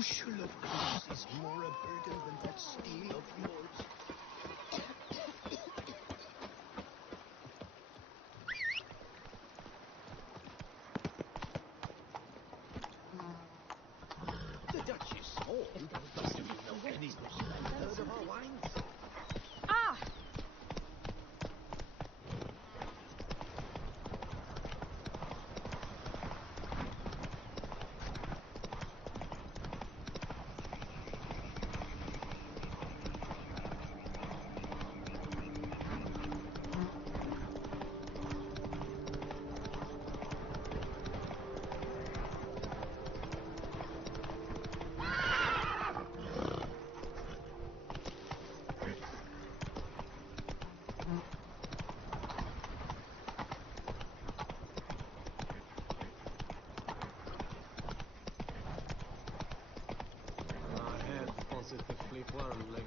bushel of goods is more a burden than that steel of yours. The Dutch is small. Do you know any heard of our wines? Ah! Positively firmly.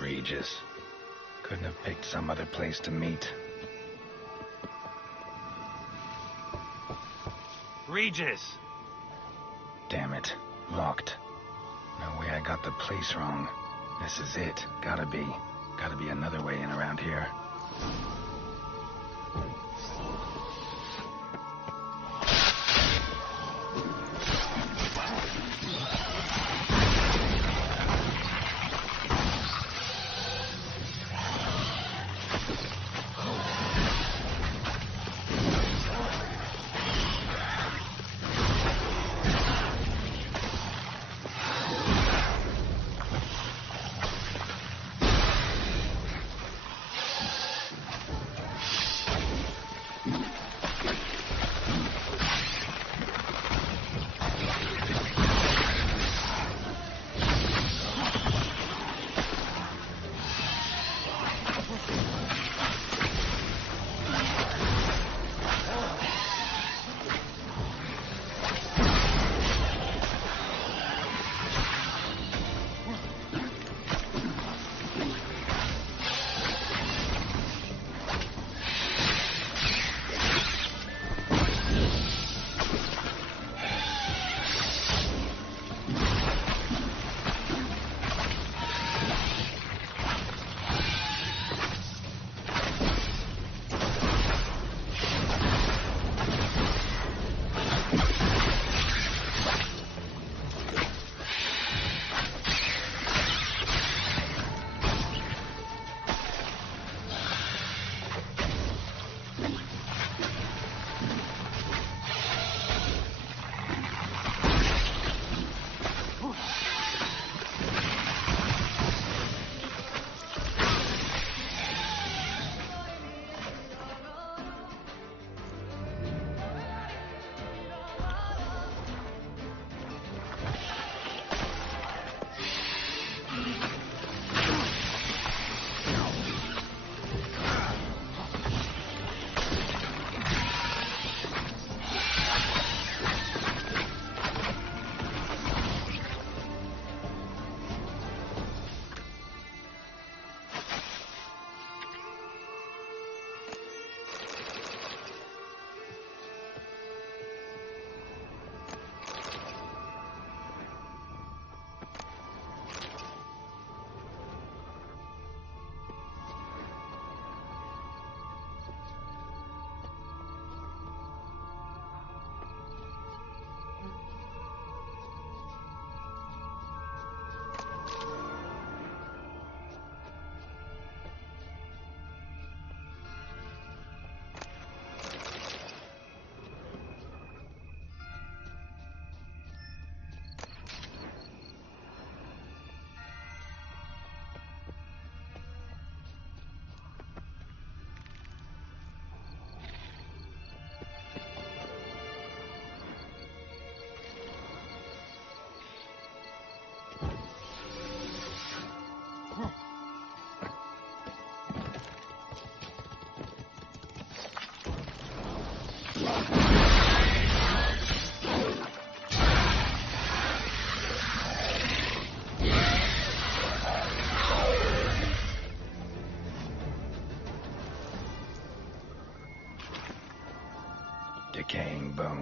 Regis. Couldn't have picked some other place to meet. Regis! Damn it. Locked. No way I got the place wrong. This is it. Gotta be another way in around here.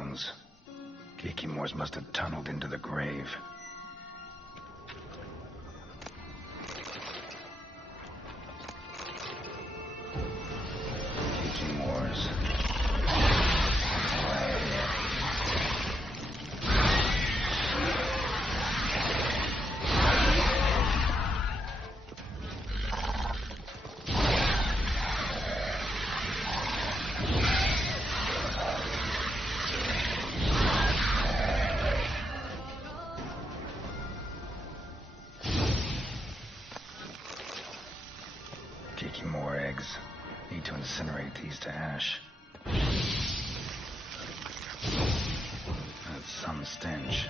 bones. Kikimores must have tunneled into the grave. Kikimores. More eggs. Need to incinerate these to ash. That's some stench.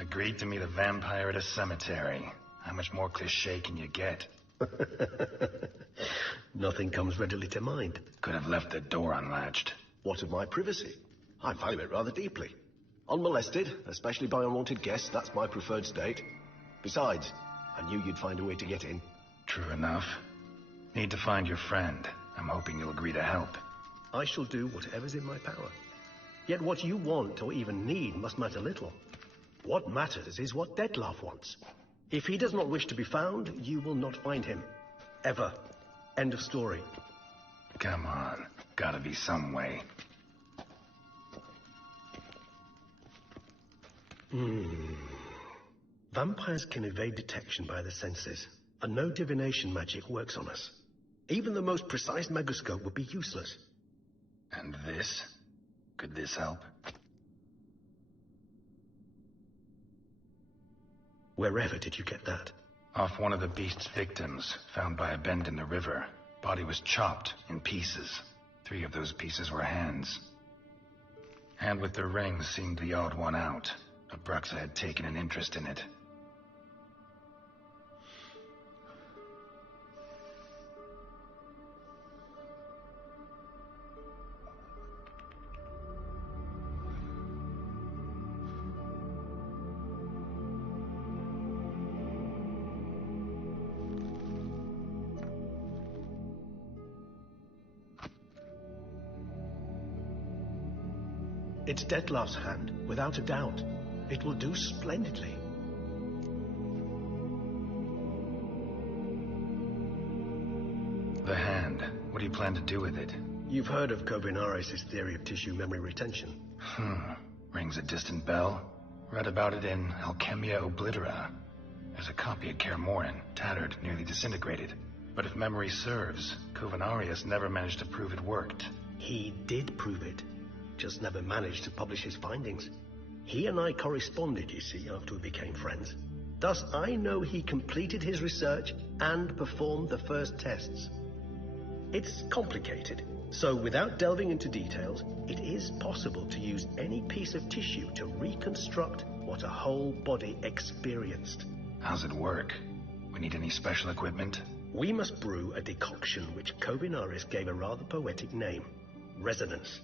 Agreed to meet a vampire at a cemetery. How much more cliché can you get? Nothing comes readily to mind. Could have left the door unlatched. What of my privacy? I value it rather deeply. Unmolested, especially by unwanted guests, that's my preferred state. Besides, I knew you'd find a way to get in. True enough. Need to find your friend. I'm hoping you'll agree to help. I shall do whatever's in my power. Yet what you want or even need must matter little. What matters is what Dettlaff wants. If he does not wish to be found, you will not find him. Ever. End of story. Come on. Gotta be some way. Vampires can evade detection by the senses, and no divination magic works on us. Even the most precise megoscope would be useless. And this? Could this help? Wherever did you get that? Off one of the beast's victims, found by a bend in the river. Body was chopped in pieces. 3 of those pieces were hands. Hand with the ring seemed the odd one out. Abruxa had taken an interest in it. It's Detlef's hand, without a doubt. It will do splendidly. The hand. What do you plan to do with it? You've heard of Kovinaris' theory of tissue memory retention. Rings a distant bell. Read about it in Alchemia Oblitera. There's a copy at Kaer Morhen, tattered, nearly disintegrated. But if memory serves, Kovinaris never managed to prove it worked. He did prove it, just never managed to publish his findings. He and I corresponded, you see, after we became friends. Thus, I know he completed his research and performed the first tests. It's complicated, so without delving into details, it is possible to use any piece of tissue to reconstruct what a whole body experienced. How's it work? We need any special equipment? We must brew a decoction which Kovinaris gave a rather poetic name, resonance.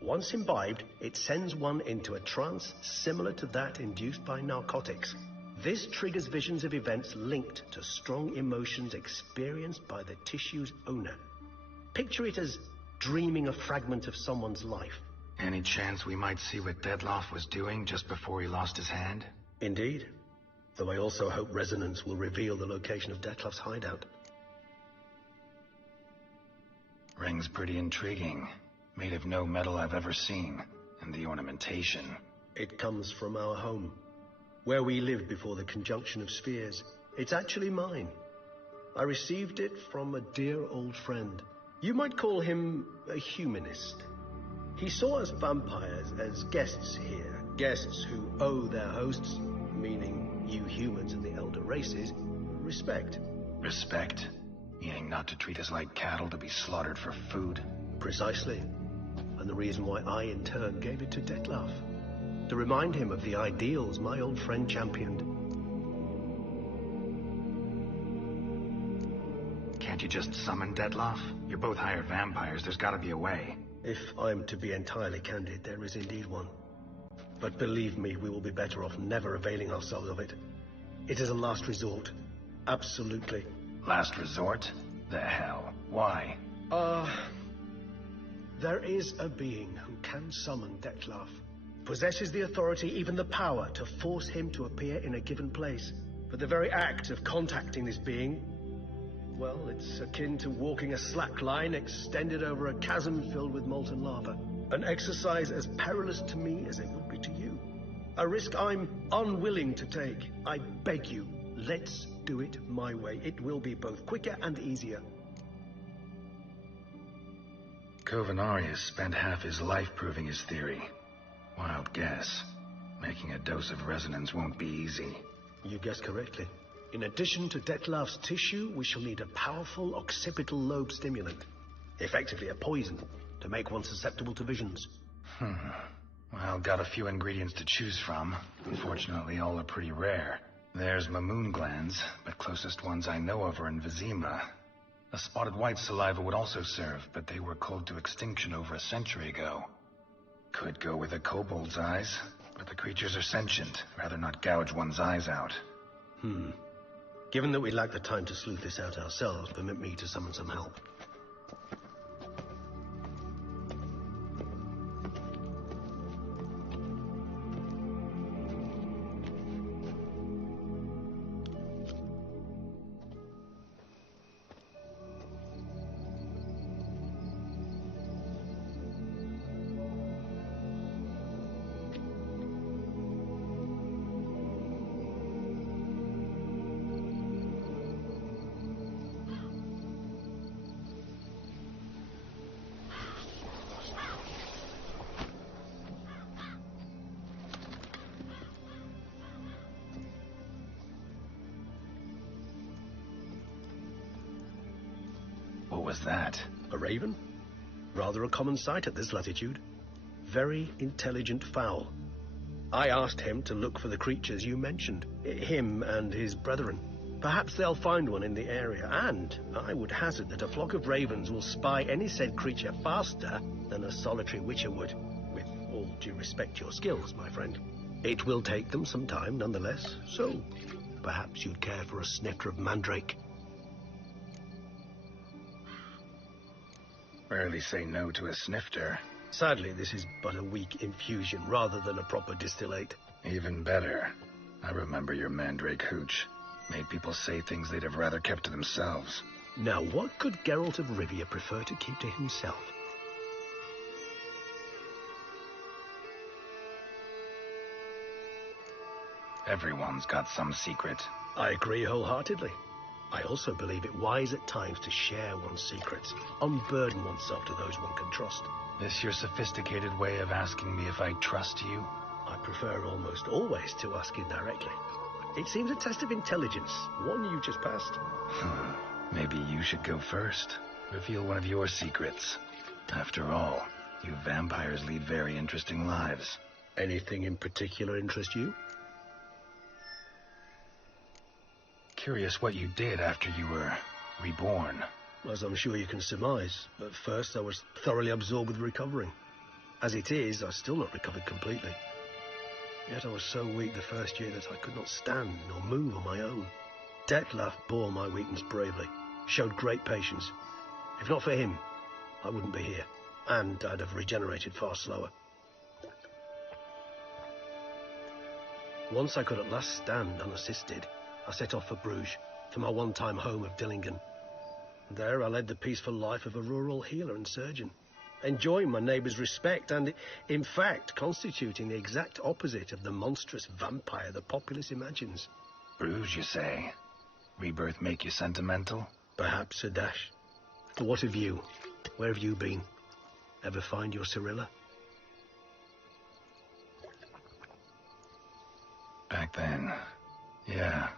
Once imbibed, it sends one into a trance similar to that induced by narcotics. This triggers visions of events linked to strong emotions experienced by the tissue's owner. Picture it as dreaming a fragment of someone's life. Any chance we might see what Detlef was doing just before he lost his hand? Indeed. Though I also hope resonance will reveal the location of Detlef's hideout. Ring's pretty intriguing. Made of no metal I've ever seen. And the ornamentation. It comes from our home, where we lived before the conjunction of spheres. It's actually mine. I received it from a dear old friend. You might call him a humanist. He saw us vampires as guests here, guests who owe their hosts, meaning you humans and the elder races, respect. Respect? Meaning not to treat us like cattle to be slaughtered for food? Precisely. And the reason why I, in turn, gave it to Detlef. To remind him of the ideals my old friend championed. Can't you just summon Detlef? You're both hired vampires, there's gotta be a way. If I'm to be entirely candid, there is indeed one. But believe me, we will be better off never availing ourselves of it. It is a last resort. Absolutely. Last resort? The hell? Why? There is a being who can summon Detlef. Possesses the authority, even the power, to force him to appear in a given place. But the very act of contacting this being, well, it's akin to walking a slack line extended over a chasm filled with molten lava. An exercise as perilous to me as it would be to you. A risk I'm unwilling to take. I beg you, let's do it my way. It will be both quicker and easier. Kovinaris spent half his life proving his theory. Wild guess. Making a dose of resonance won't be easy. You guessed correctly. In addition to Detlef's tissue, we shall need a powerful occipital lobe stimulant. Effectively a poison, to make one susceptible to visions. Well, got a few ingredients to choose from. Unfortunately, all are pretty rare. There's Mamoon glands, but closest ones I know of are in Vizima. A spotted white saliva would also serve, but they were cold to extinction over a century ago. Could go with a kobold's eyes, but the creatures are sentient. Rather not gouge one's eyes out. Given that we lack the time to sleuth this out ourselves, permit me to summon some help. What was that? A raven? Rather a common sight at this latitude. Very intelligent fowl. I asked him to look for the creatures you mentioned. Him and his brethren. Perhaps they'll find one in the area, and I would hazard that a flock of ravens will spy any said creature faster than a solitary witcher would. With all due respect to your skills, my friend. It will take them some time, nonetheless, so perhaps you'd care for a snifter of mandrake. Rarely say no to a snifter. Sadly, this is but a weak infusion rather than a proper distillate. Even better. I remember your mandrake hooch. Made people say things they'd have rather kept to themselves. Now, what could Geralt of Rivia prefer to keep to himself? Everyone's got some secret. I agree wholeheartedly. I also believe it wise at times to share one's secrets, unburden oneself to those one can trust. This your sophisticated way of asking me if I trust you? I prefer almost always to ask indirectly. It seems a test of intelligence, one you just passed. Maybe you should go first. Reveal one of your secrets. After all, you vampires lead very interesting lives. Anything in particular interest you? Curious what you did after you were reborn. As I'm sure you can surmise, at first I was thoroughly absorbed with recovering. As it is, I've still not recovered completely. Yet I was so weak the first year that I could not stand nor move on my own. Detlef bore my weakness bravely, showed great patience. If not for him, I wouldn't be here, and I'd have regenerated far slower. Once I could at last stand unassisted, I set off for Bruges, to my one-time home of Dillingen. There I led the peaceful life of a rural healer and surgeon, enjoying my neighbours' respect and, in fact, constituting the exact opposite of the monstrous vampire the populace imagines. Bruges, you say? Rebirth make you sentimental? Perhaps a dash. But what of you? Where have you been? Ever find your Cyrilla? Back then, yeah.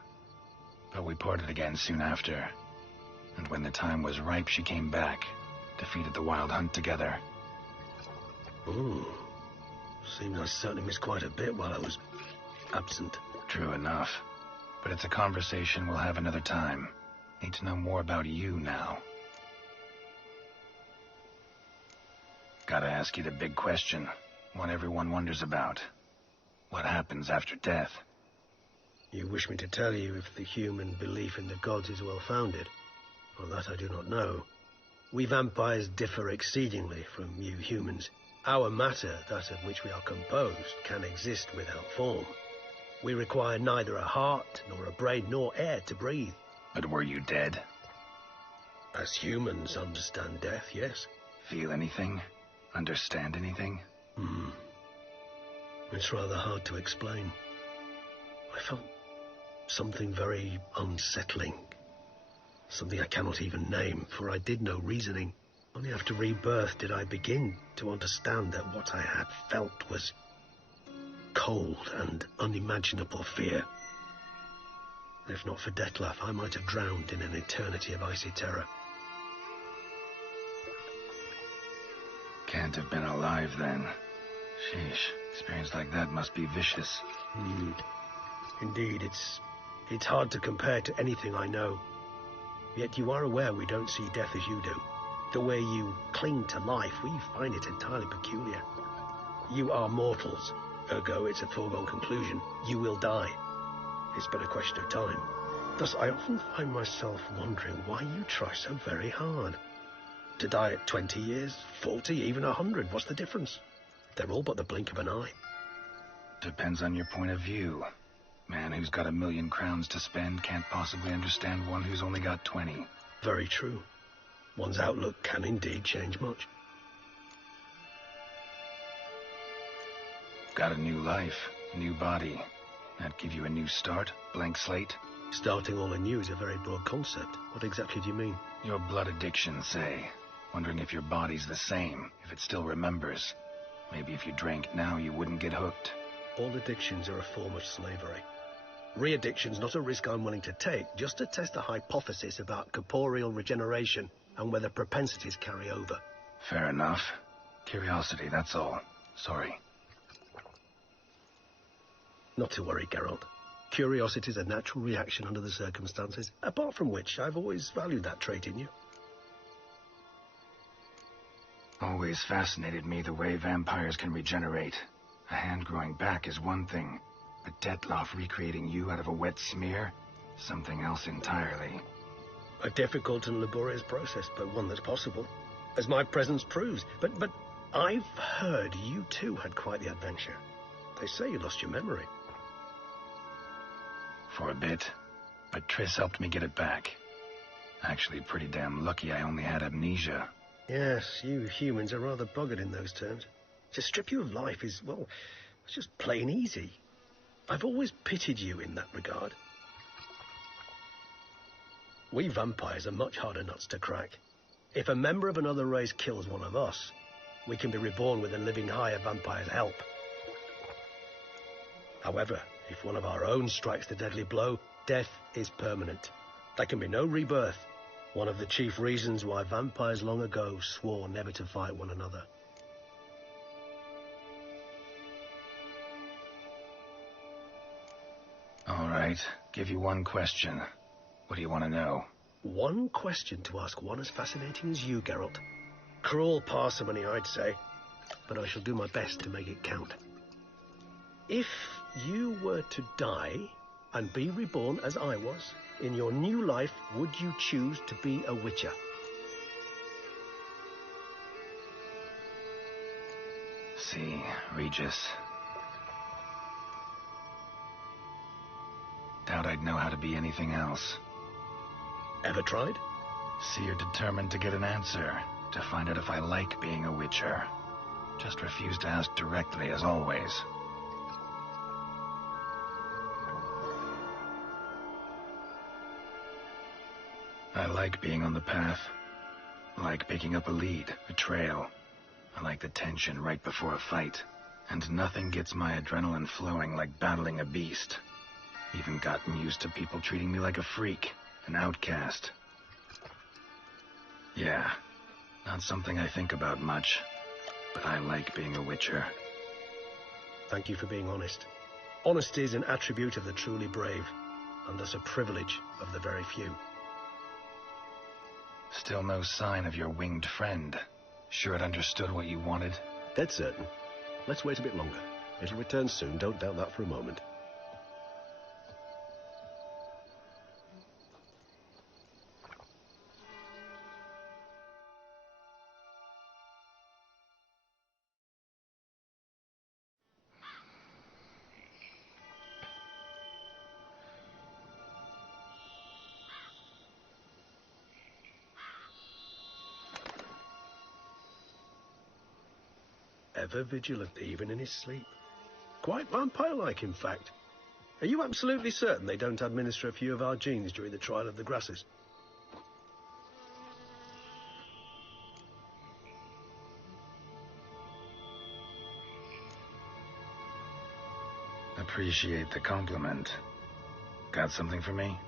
But we parted again soon after. And when the time was ripe, she came back. Defeated the Wild Hunt together. Ooh. Seems I certainly missed quite a bit while I was absent. True enough. But it's a conversation we'll have another time. Need to know more about you now. Gotta ask you the big question. One everyone wonders about. What happens after death? You wish me to tell you if the human belief in the gods is well-founded? Well, that I do not know. We vampires differ exceedingly from you humans. Our matter, that of which we are composed, can exist without form. We require neither a heart, nor a brain, nor air to breathe. But were you dead? As humans understand death, yes. Feel anything? Understand anything? It's rather hard to explain. I felt something very unsettling. Something I cannot even name, for I did no reasoning. Only after rebirth did I begin to understand that what I had felt was cold and unimaginable fear. If not for Detlef, I might have drowned in an eternity of icy terror. Can't have been alive then. Sheesh, experience like that must be vicious. Indeed, it's hard to compare to anything I know. Yet you are aware we don't see death as you do. The way you cling to life, we find it entirely peculiar. You are mortals, ergo it's a foregone conclusion. You will die. It's but a question of time. Thus, I often find myself wondering why you try so very hard. To die at 20 years, 40, even 100, what's the difference? They're all but the blink of an eye. Depends on your point of view. Man who's got 1,000,000 crowns to spend can't possibly understand one who's only got 20. Very true. One's outlook can indeed change much. Got a new life, a new body. That give you a new start, blank slate? Starting all anew is a very broad concept. What exactly do you mean? Your blood addiction, say. Wondering if your body's the same, if it still remembers. Maybe if you drank now, you wouldn't get hooked. All addictions are a form of slavery. Re-addiction's not a risk I'm willing to take, just to test a hypothesis about corporeal regeneration and whether propensities carry over. Fair enough. Curiosity, that's all. Sorry. Not to worry, Geralt. Curiosity is a natural reaction under the circumstances, apart from which I've always valued that trait in you. Always fascinated me the way vampires can regenerate. A hand growing back is one thing, but Detlef recreating you out of a wet smear? Something else entirely. A difficult and laborious process, but one that's possible, as my presence proves. But I've heard you too had quite the adventure. They say you lost your memory. For a bit, but Triss helped me get it back. Actually, pretty damn lucky I only had amnesia. Yes, you humans are rather buggered in those terms. To strip you of life is, well, it's just plain easy. I've always pitied you in that regard. We vampires are much harder nuts to crack. If a member of another race kills one of us, we can be reborn with a living higher vampire's help. However, if one of our own strikes the deadly blow, death is permanent. There can be no rebirth. One of the chief reasons why vampires long ago swore never to fight one another. All right, give you one question. What do you want to know? One question to ask one as fascinating as you, Geralt. Cruel parsimony, I'd say, but I shall do my best to make it count. If you were to die and be reborn as I was, in your new life, would you choose to be a Witcher? See, Regis. Doubt I'd know how to be anything else. Ever tried? See, you're determined to get an answer, to find out if I like being a Witcher. Just refuse to ask directly, as always. I like being on the path. I like picking up a lead, a trail. I like the tension right before a fight. And nothing gets my adrenaline flowing like battling a beast. Even gotten used to people treating me like a freak, an outcast. Yeah, not something I think about much, but I like being a Witcher. Thank you for being honest. Honesty is an attribute of the truly brave, and thus a privilege of the very few. Still no sign of your winged friend. Sure it understood what you wanted? Dead certain. Let's wait a bit longer. It'll return soon, don't doubt that for a moment. Ever vigilant, even in his sleep. Quite vampire-like, in fact. Are you absolutely certain they don't administer a few of our genes during the trial of the grasses? Appreciate the compliment. Got something for me?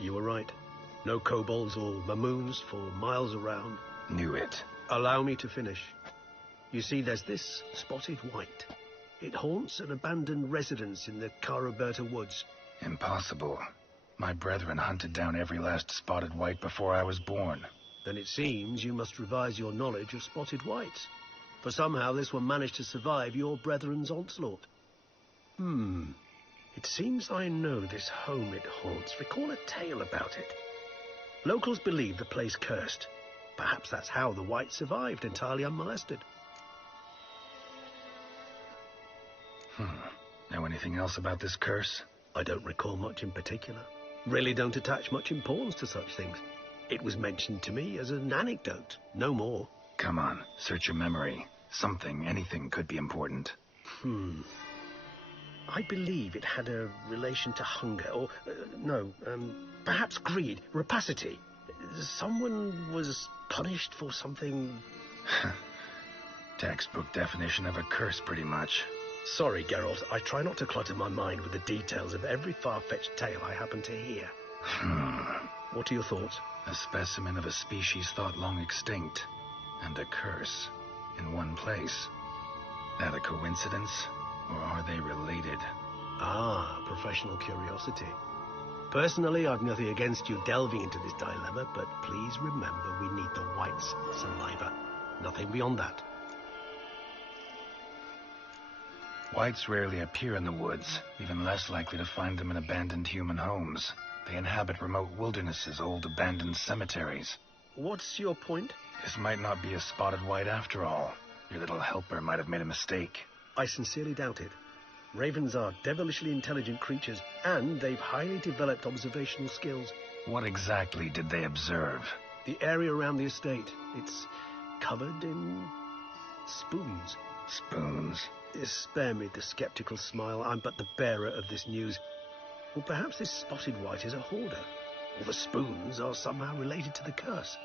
You were right. No kobolds or mamoons for miles around. Knew it. Allow me to finish. You see, there's this spotted white. It haunts an abandoned residence in the Caraberta woods. Impossible. My brethren hunted down every last spotted white before I was born. Then it seems you must revise your knowledge of spotted whites. For somehow this one managed to survive your brethren's onslaught. It seems I know this home it haunts. Recall a tale about it. Locals believe the place cursed. Perhaps that's how the whites survived entirely unmolested. Know anything else about this curse? I don't recall much in particular. Really don't attach much importance to such things. It was mentioned to me as an anecdote, no more. Come on, search your memory. Something, anything could be important. I believe it had a relation to hunger, or, perhaps greed, rapacity. Someone was punished for something... Textbook definition of a curse, pretty much. Sorry, Geralt, I try not to clutter my mind with the details of every far-fetched tale I happen to hear. What are your thoughts? A specimen of a species thought long extinct, and a curse in one place. That a coincidence, or are they related? Ah, professional curiosity. Personally, I've nothing against you delving into this dilemma, but please remember we need the whites' saliva. Nothing beyond that. Whites rarely appear in the woods, even less likely to find them in abandoned human homes. They inhabit remote wildernesses, old abandoned cemeteries. What's your point? This might not be a spotted white after all. Your little helper might have made a mistake. I sincerely doubt it. Ravens are devilishly intelligent creatures, and they've highly developed observational skills. What exactly did they observe? The area around the estate, it's covered in spoons. Spoons? Spare me the skeptical smile. I'm but the bearer of this news. Or perhaps this spotted white is a hoarder, or the spoons are somehow related to the curse.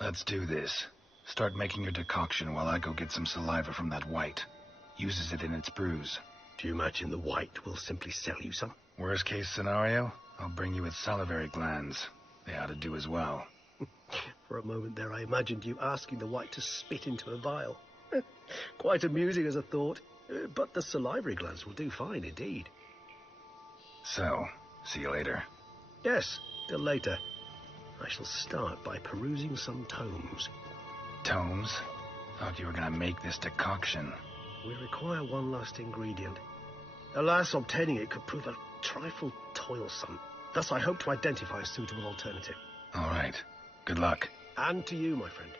Let's do this. Start making your decoction while I go get some saliva from that white. Uses it in its brews. Do you imagine the white will simply sell you some? Worst case scenario, I'll bring you its salivary glands. They ought to do as well. For a moment there I imagined you asking the white to spit into a vial. Quite amusing as a thought, but the salivary glands will do fine indeed. So, see you later. Yes, till later. I shall start by perusing some tomes. Tomes? Thought you were gonna make this decoction. We require one last ingredient. Alas, obtaining it could prove a trifle toilsome. Thus I hope to identify a suitable alternative. All right. Good luck. And to you, my friend.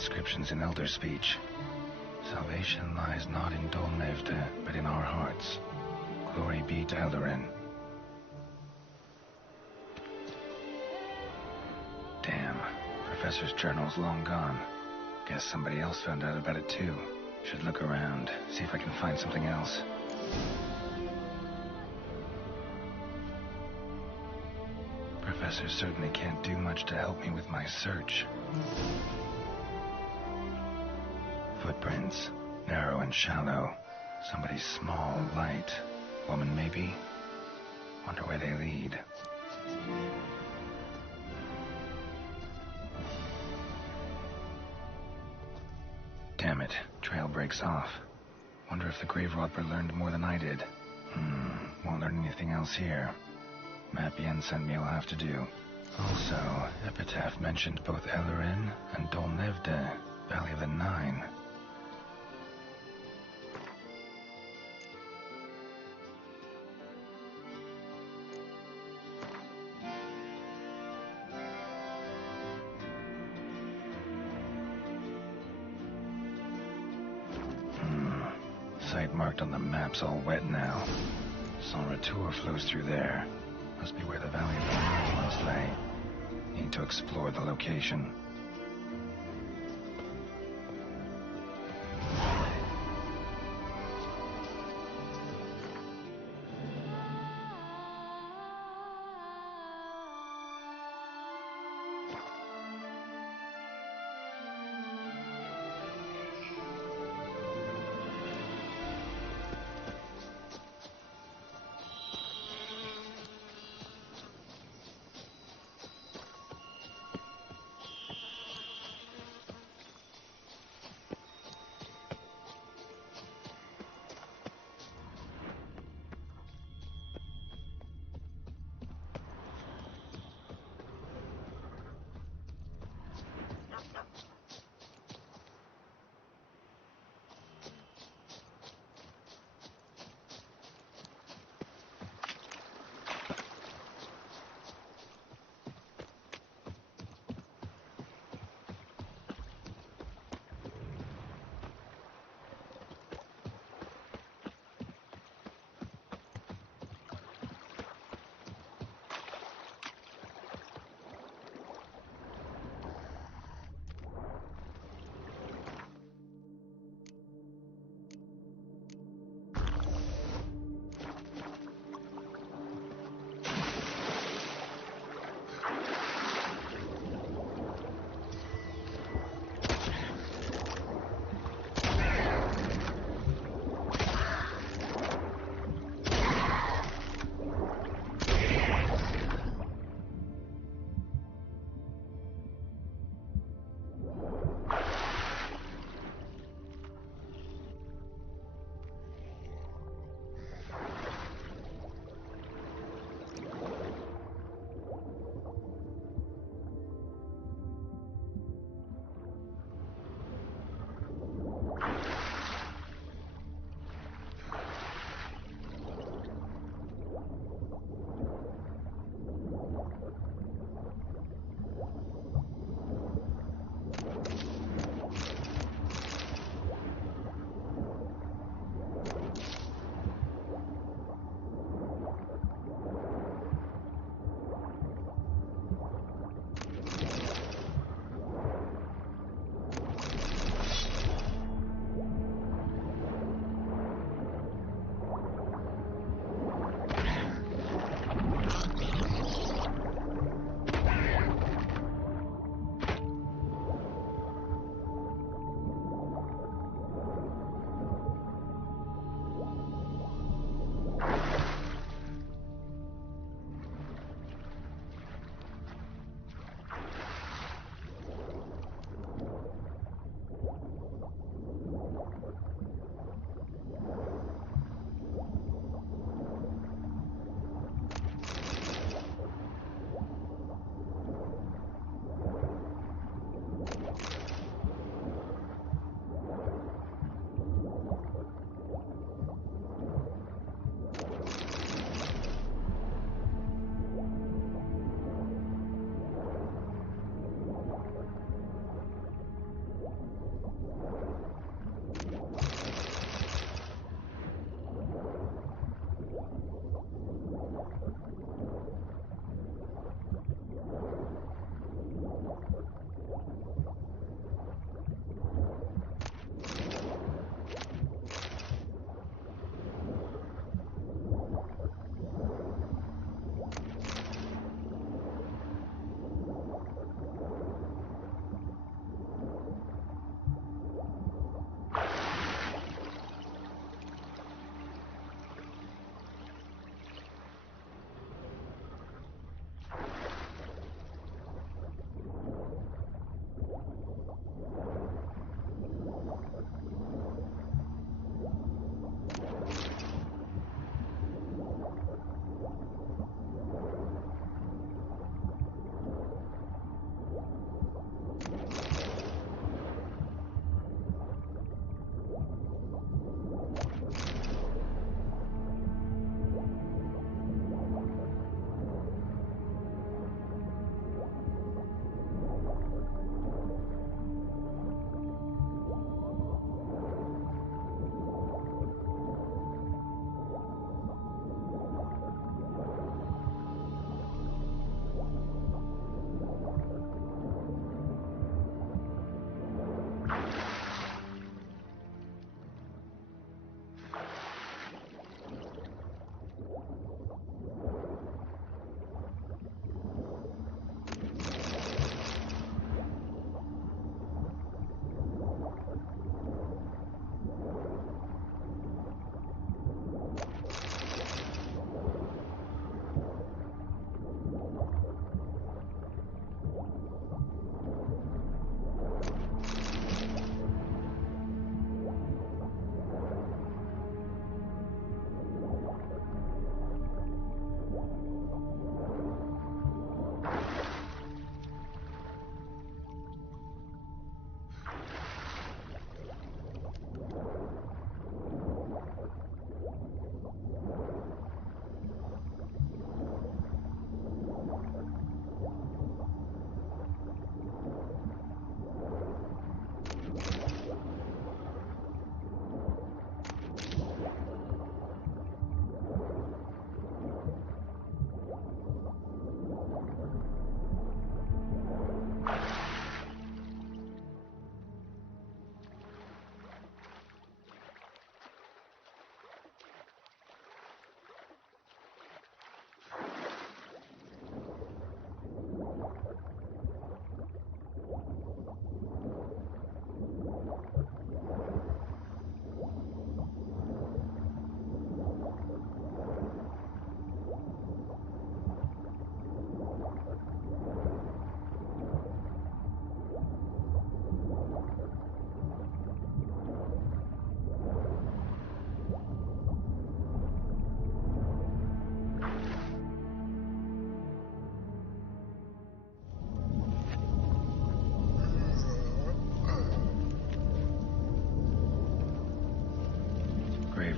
inscriptions in Elder speech. Salvation lies not in Dolnevde, but in our hearts. Glory be to Eldarin. Damn, Professor's journal's long gone. Guess somebody else found out about it too. Should look around, see if I can find something else. Professor certainly can't do much to help me with my search. Footprints, narrow and shallow. Somebody small, light. Woman, maybe? Wonder where they lead. Damn it, trail breaks off. Wonder if the grave robber learned more than I did. Won't learn anything else here. Map Yen sent me will have to do. Also, Epitaph mentioned both Eldarin and Dolnevde, Valley of the Nine. Site marked on the map's all wet now. Sans Retour flows through there. Must be where the Valley of the Nine once lay. Need to explore the location.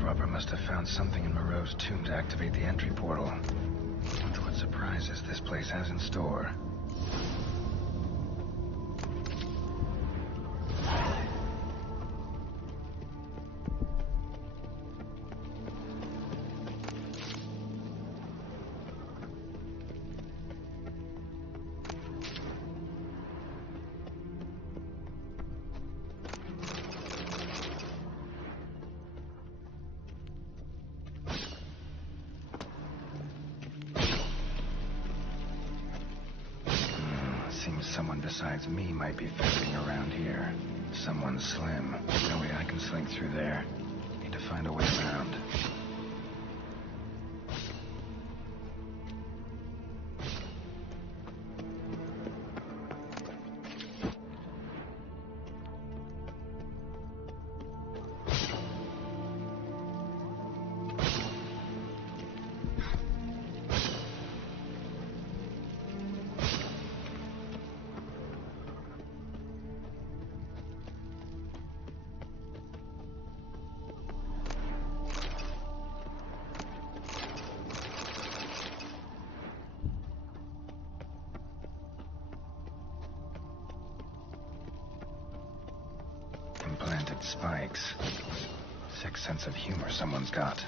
robber must have found something in Moreau's tomb to activate the entry portal. Wonder what surprises this place has in store. Seems someone besides me might be fishing around here. Someone slim. No way I can slink through there. Need to find a way around. Implanted spikes. Sick sense of humor someone's got.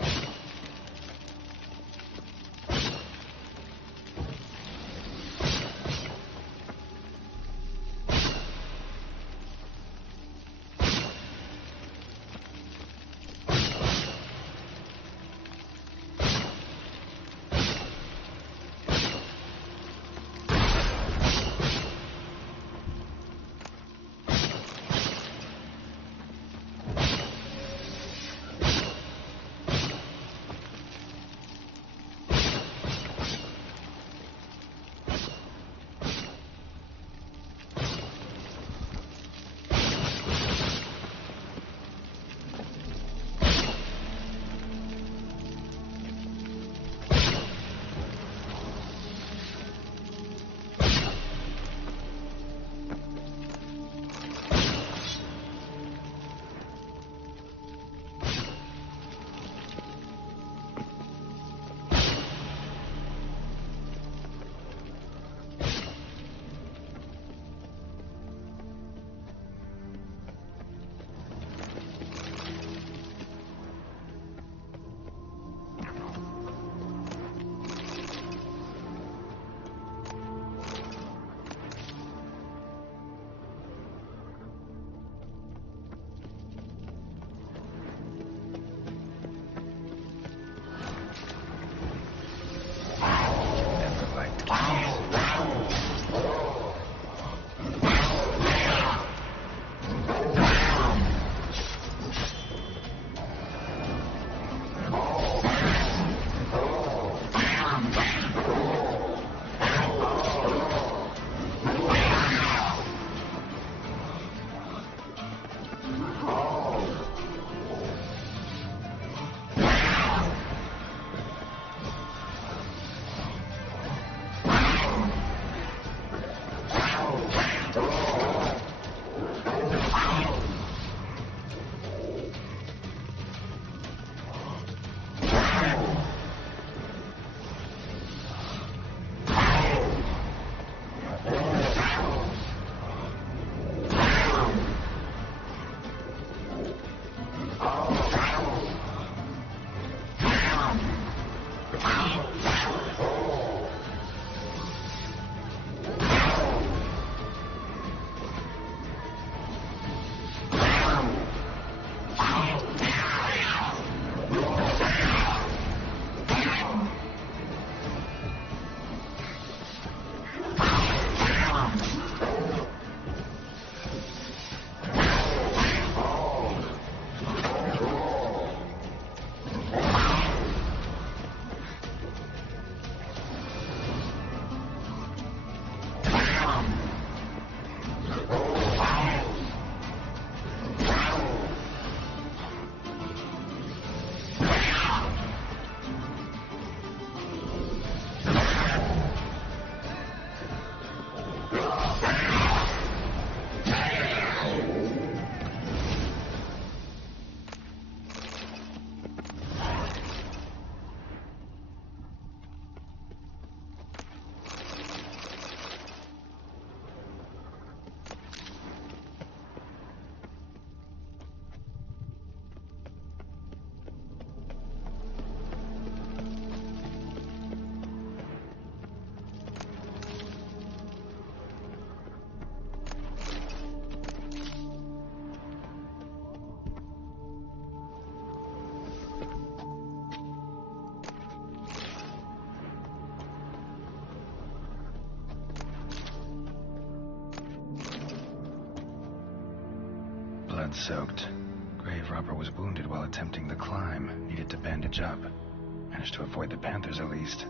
blood-soaked. Grave robber was wounded while attempting the climb. Needed to bandage up. Managed to avoid the Panthers at least.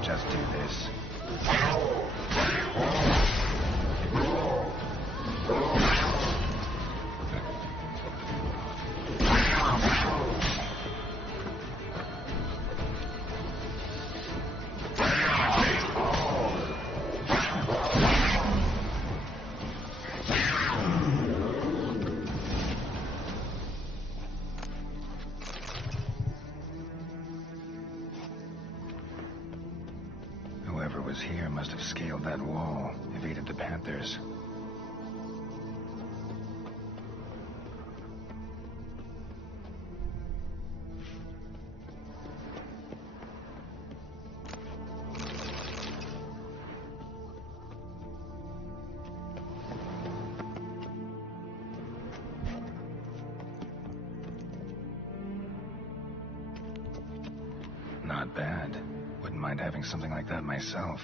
Just do this. Whoever was here must have scaled that wall, evaded the Panthers. Not bad. Wouldn't mind having something like that myself.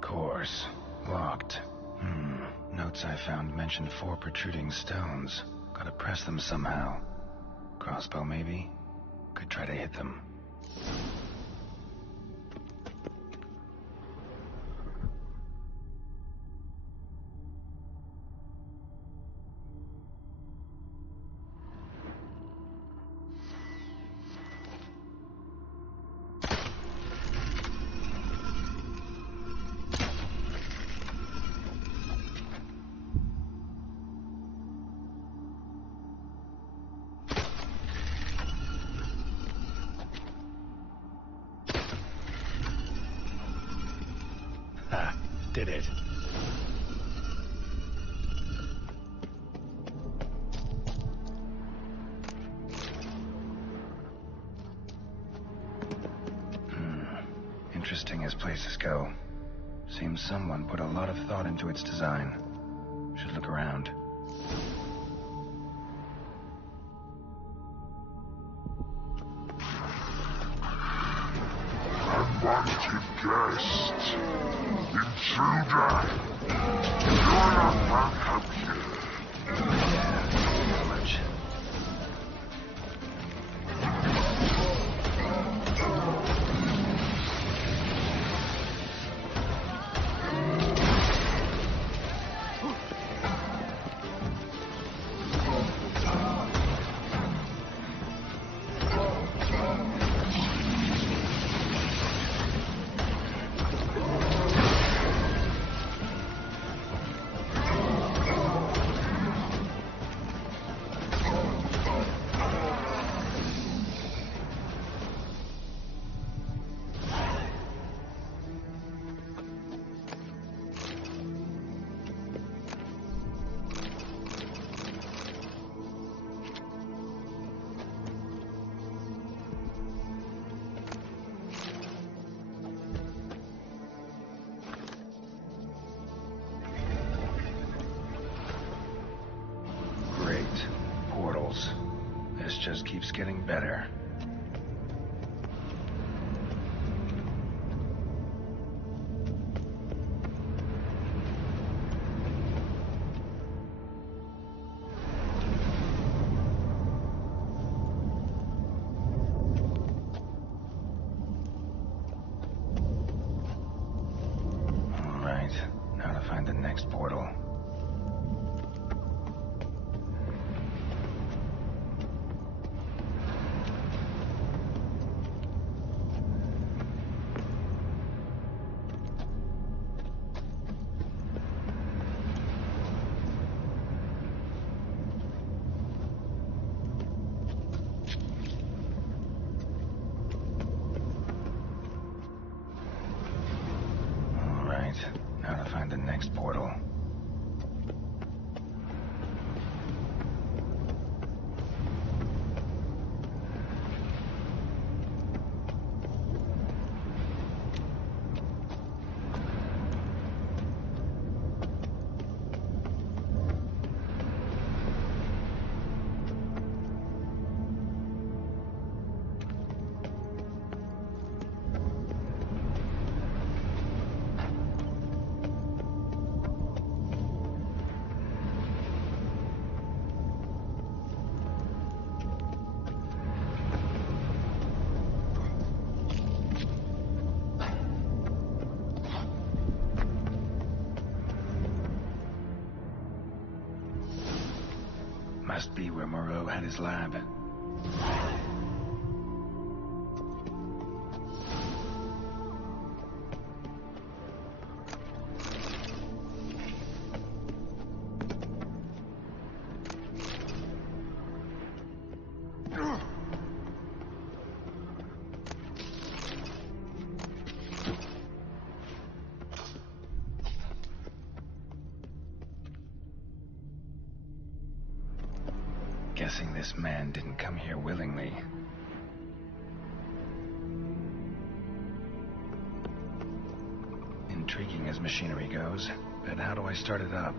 Course. Locked. Notes I found mentioned 4 protruding stones. Gotta press them somehow. Crossbow, maybe? Could try to hit them. Did it. Interesting as places go. Seems someone put a lot of thought into its design. Should look around. Unwanted guest. Intruder. You're not welcome here. Yeah, so much. just keeps getting better. Now to find the next portal. Now to find the next portal. Must be where Moreau had his lab. Guessing this man didn't come here willingly. Intriguing as machinery goes, but how do I start it up?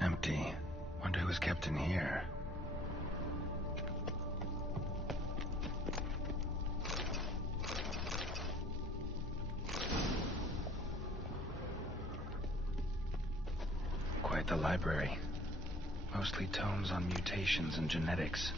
Empty. Wonder who was kept in here. Quite the library. Mostly tomes on mutations and genetics.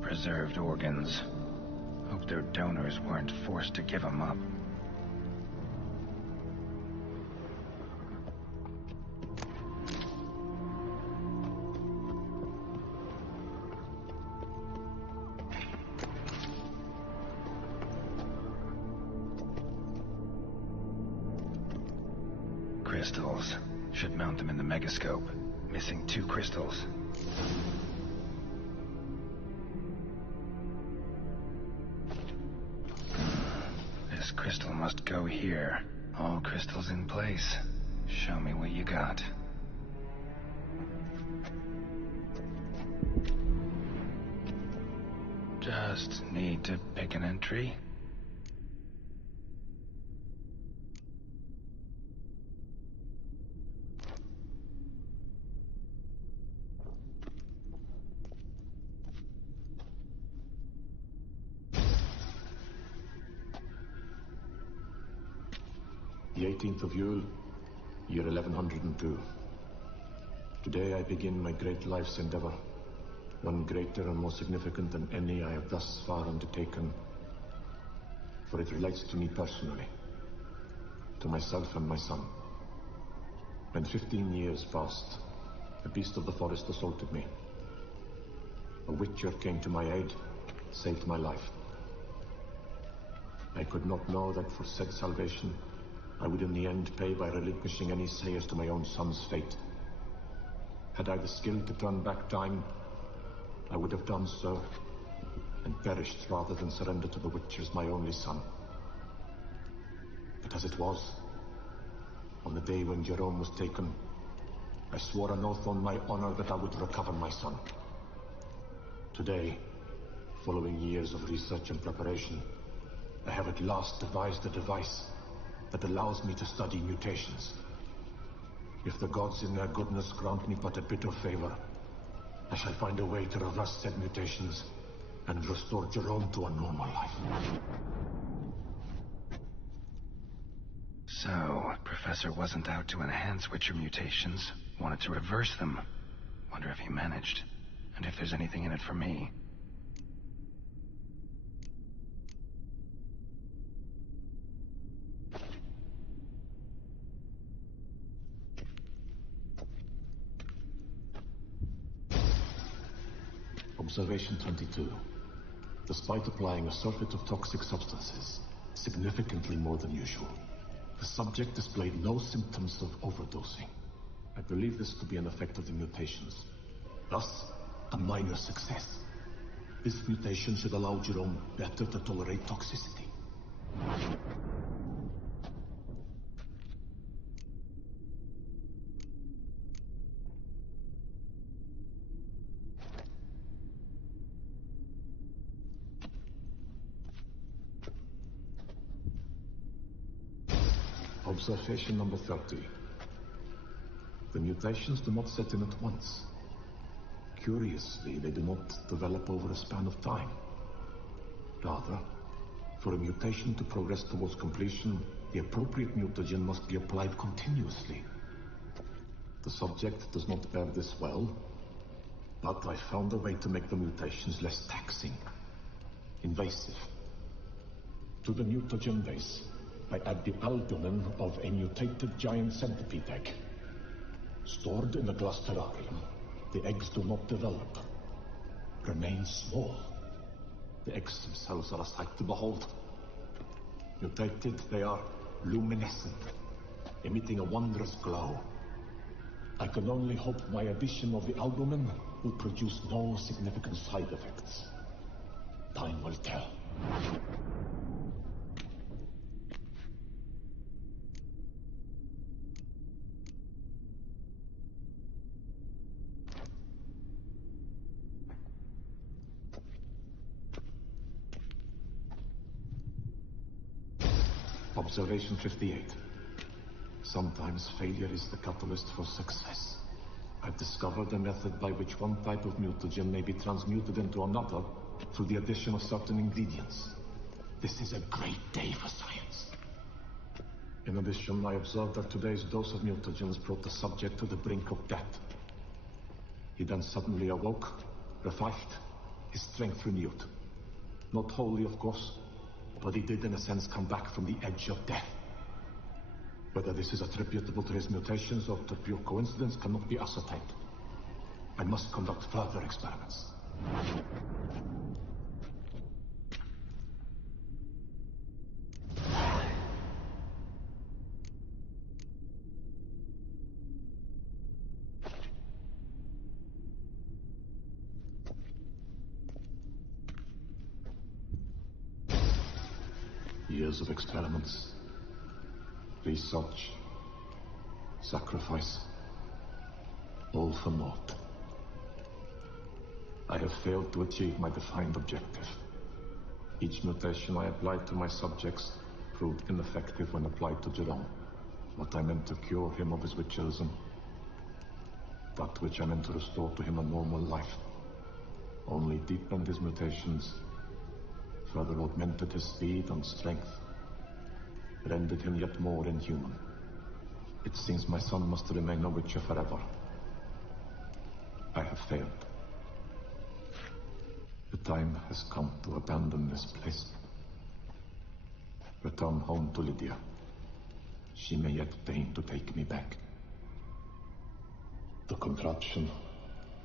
Preserved organs. Hope their donors weren't forced to give them up. Crystals. Should mount them in the megascope. Missing 2 crystals. This crystal must go here. All crystals in place. Show me what you got. Just need to pick an entry. The 18th of Yule, year 1102. Today I begin my great life's endeavor, one greater and more significant than any I have thus far undertaken, for it relates to me personally, to myself and my son. When 15 years passed, the beast of the forest assaulted me. A witcher came to my aid, saved my life. I could not know that for said salvation, I would in the end pay by relinquishing any sayers to my own son's fate. Had I the skill to turn back time, I would have done so, and perished rather than surrender to the Witchers my only son. But as it was, on the day when Jerome was taken, I swore an oath on my honor that I would recover my son. Today, following years of research and preparation, I have at last devised a device that allows me to study mutations. If the gods in their goodness grant me but a bit of favor, I shall find a way to reverse said mutations and restore Jerome to a normal life. So, Professor wasn't out to enhance Witcher mutations, wanted to reverse them. Wonder if he managed, and if there's anything in it for me. Observation 22. Despite applying a surfeit of toxic substances, significantly more than usual, the subject displayed no symptoms of overdosing. I believe this to be an effect of the mutations. Thus, a minor success. This mutation should allow Jerome better to tolerate toxicity. Observation number 30. The mutations do not set in at once. Curiously, they do not develop over a span of time. Rather, for a mutation to progress towards completion, the appropriate mutagen must be applied continuously. The subject does not bear this well, but I found a way to make the mutations less taxing, invasive. To the mutagen base, I add the albumin of a mutated giant centipede egg. Stored in a glass terrarium, the eggs do not develop, remain small. The eggs themselves are a sight to behold. Mutated, they are luminescent, emitting a wondrous glow. I can only hope my addition of the albumin will produce no significant side effects. Time will tell. Observation 58. Sometimes failure is the catalyst for success. I've discovered a method by which one type of mutagen may be transmuted into another through the addition of certain ingredients. This is a great day for science. In addition, I observed that today's dose of mutagens brought the subject to the brink of death. He then suddenly awoke, revived, his strength renewed. Not wholly, of course, but he did in a sense come back from the edge of death. Whether this is attributable to his mutations or to pure coincidence cannot be ascertained. I must conduct further experiments. Years of experiments, research, sacrifice, all for naught. I have failed to achieve my defined objective. Each mutation I applied to my subjects proved ineffective when applied to Jerome. What I meant to cure him of his witcherism, that which I meant to restore to him a normal life, only deepened his mutations, further augmented his speed and strength, rendered him yet more inhuman. It seems my son must remain a witcher forever. I have failed. The time has come to abandon this place. Return home to Lydia. She may yet deign to take me back. The contraption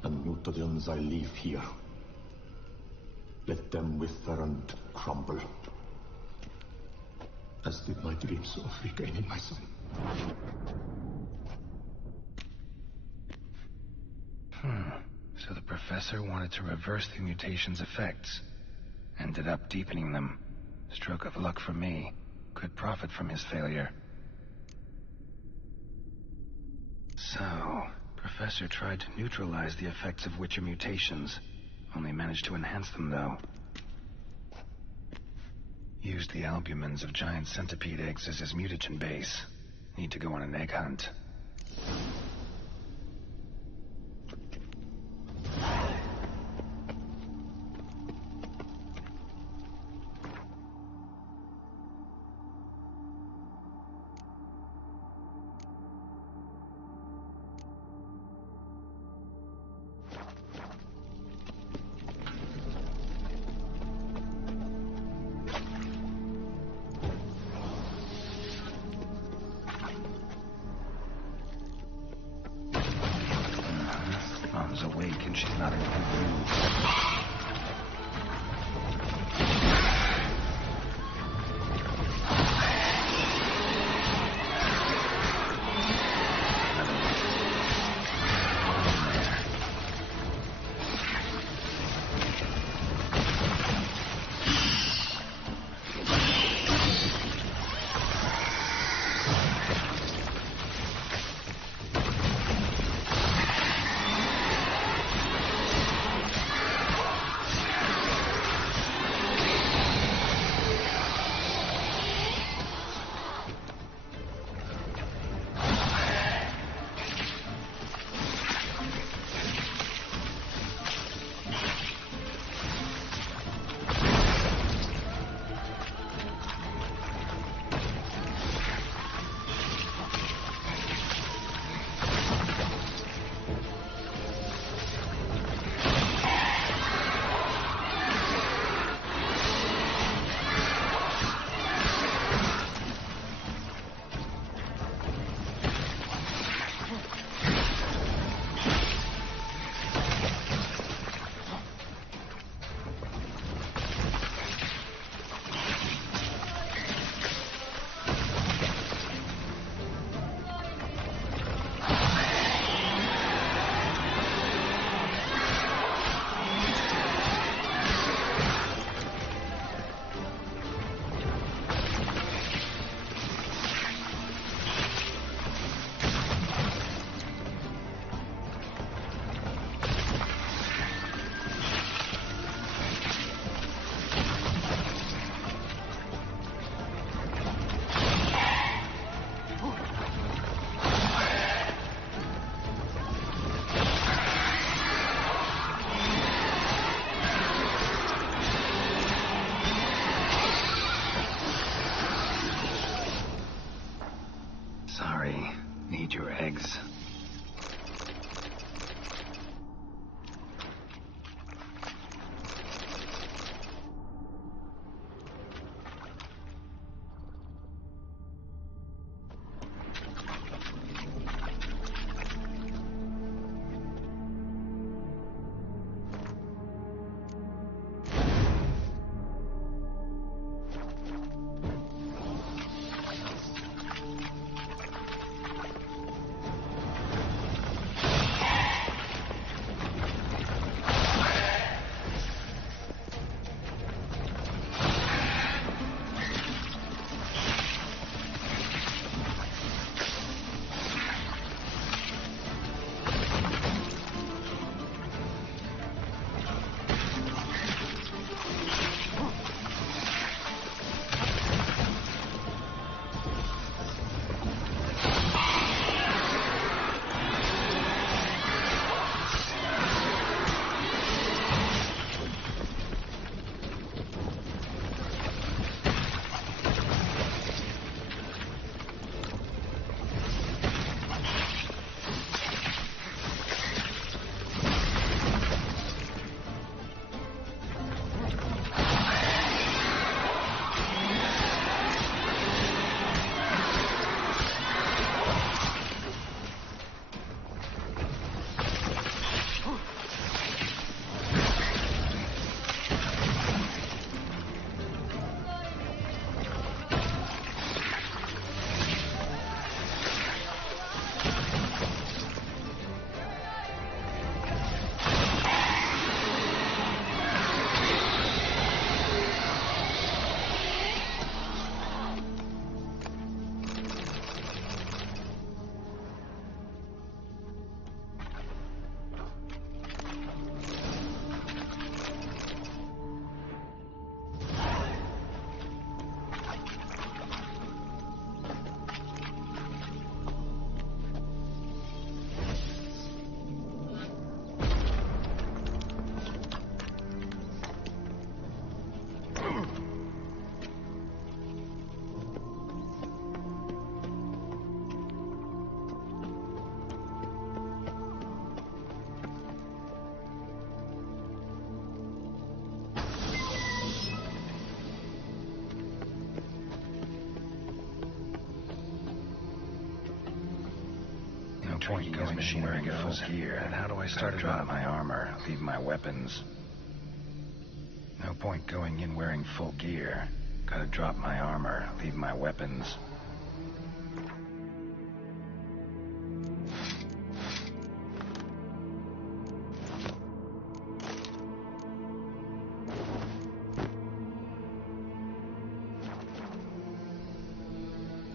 and mutagens I leave here, let them wither and crumble, as did my dreams of regaining my son. So the professor wanted to reverse the mutation's effects. Ended up deepening them. Stroke of luck for me. Could profit from his failure. So, Professor tried to neutralize the effects of Witcher mutations. Only managed to enhance them, though. Used the albumins of giant centipede eggs as his mutagen base. Need to go on an egg hunt. Mom's awake and she's not in a good mood. Need your eggs. point going in wearing full gear. And how do I start drop my armor, leave my weapons? No point going in wearing full gear. Gotta drop my armor, leave my weapons.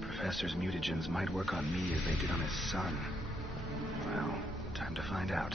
Professor's mutagens might work on me as they did on his son. Well, time to find out.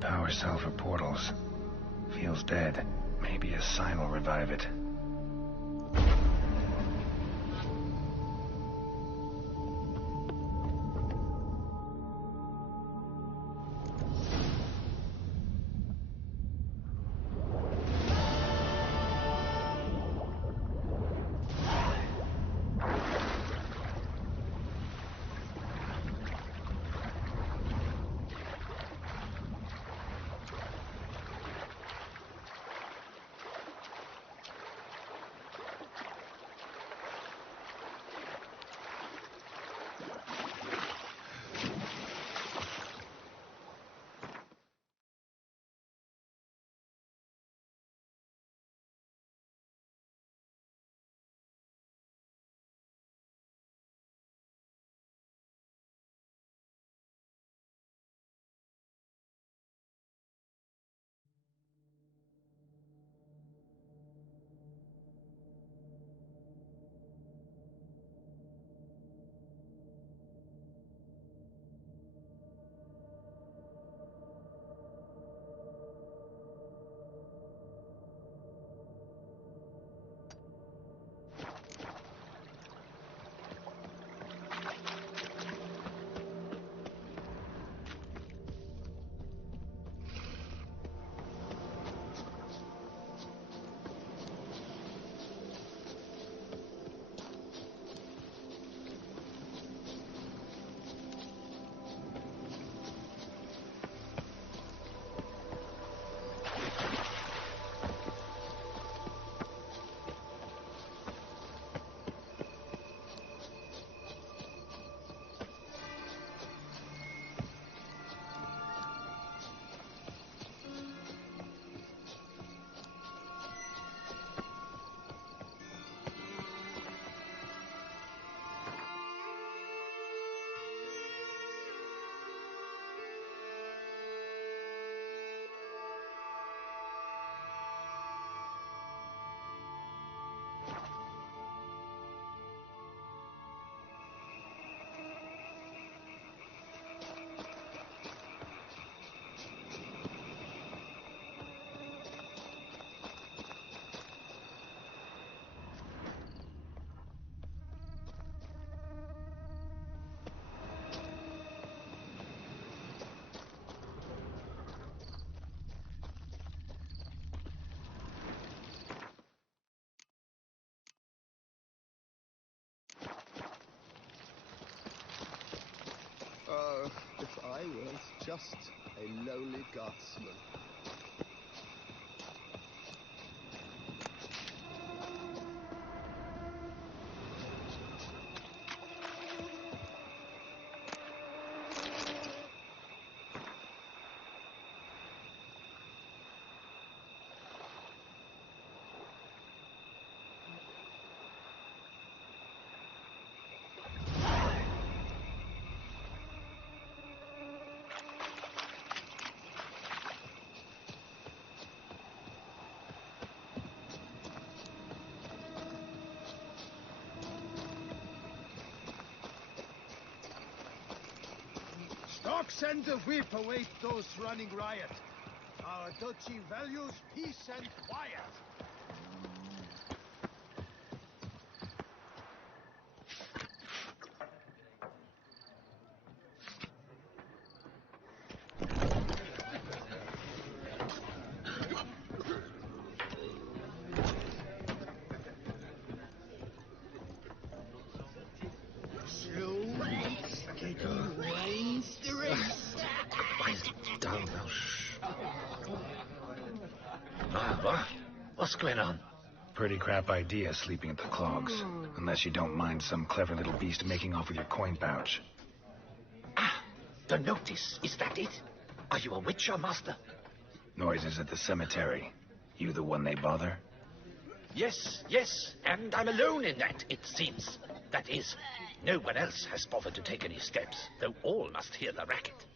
Power cell for portals. Feels dead. Maybe a sign will revive it. just a lowly guardsman. Stocks and the whip await those running riot. Our duchy values peace and quiet. What's going on? Pretty crap idea sleeping at the clogs. Unless you don't mind some clever little beast making off with your coin pouch. Ah, the notice. Is that it? Are you a witcher, master? Noises at the cemetery. You the one they bother? Yes, and I'm alone in that, it seems. That is, no one else has bothered to take any steps, though all must hear the racket.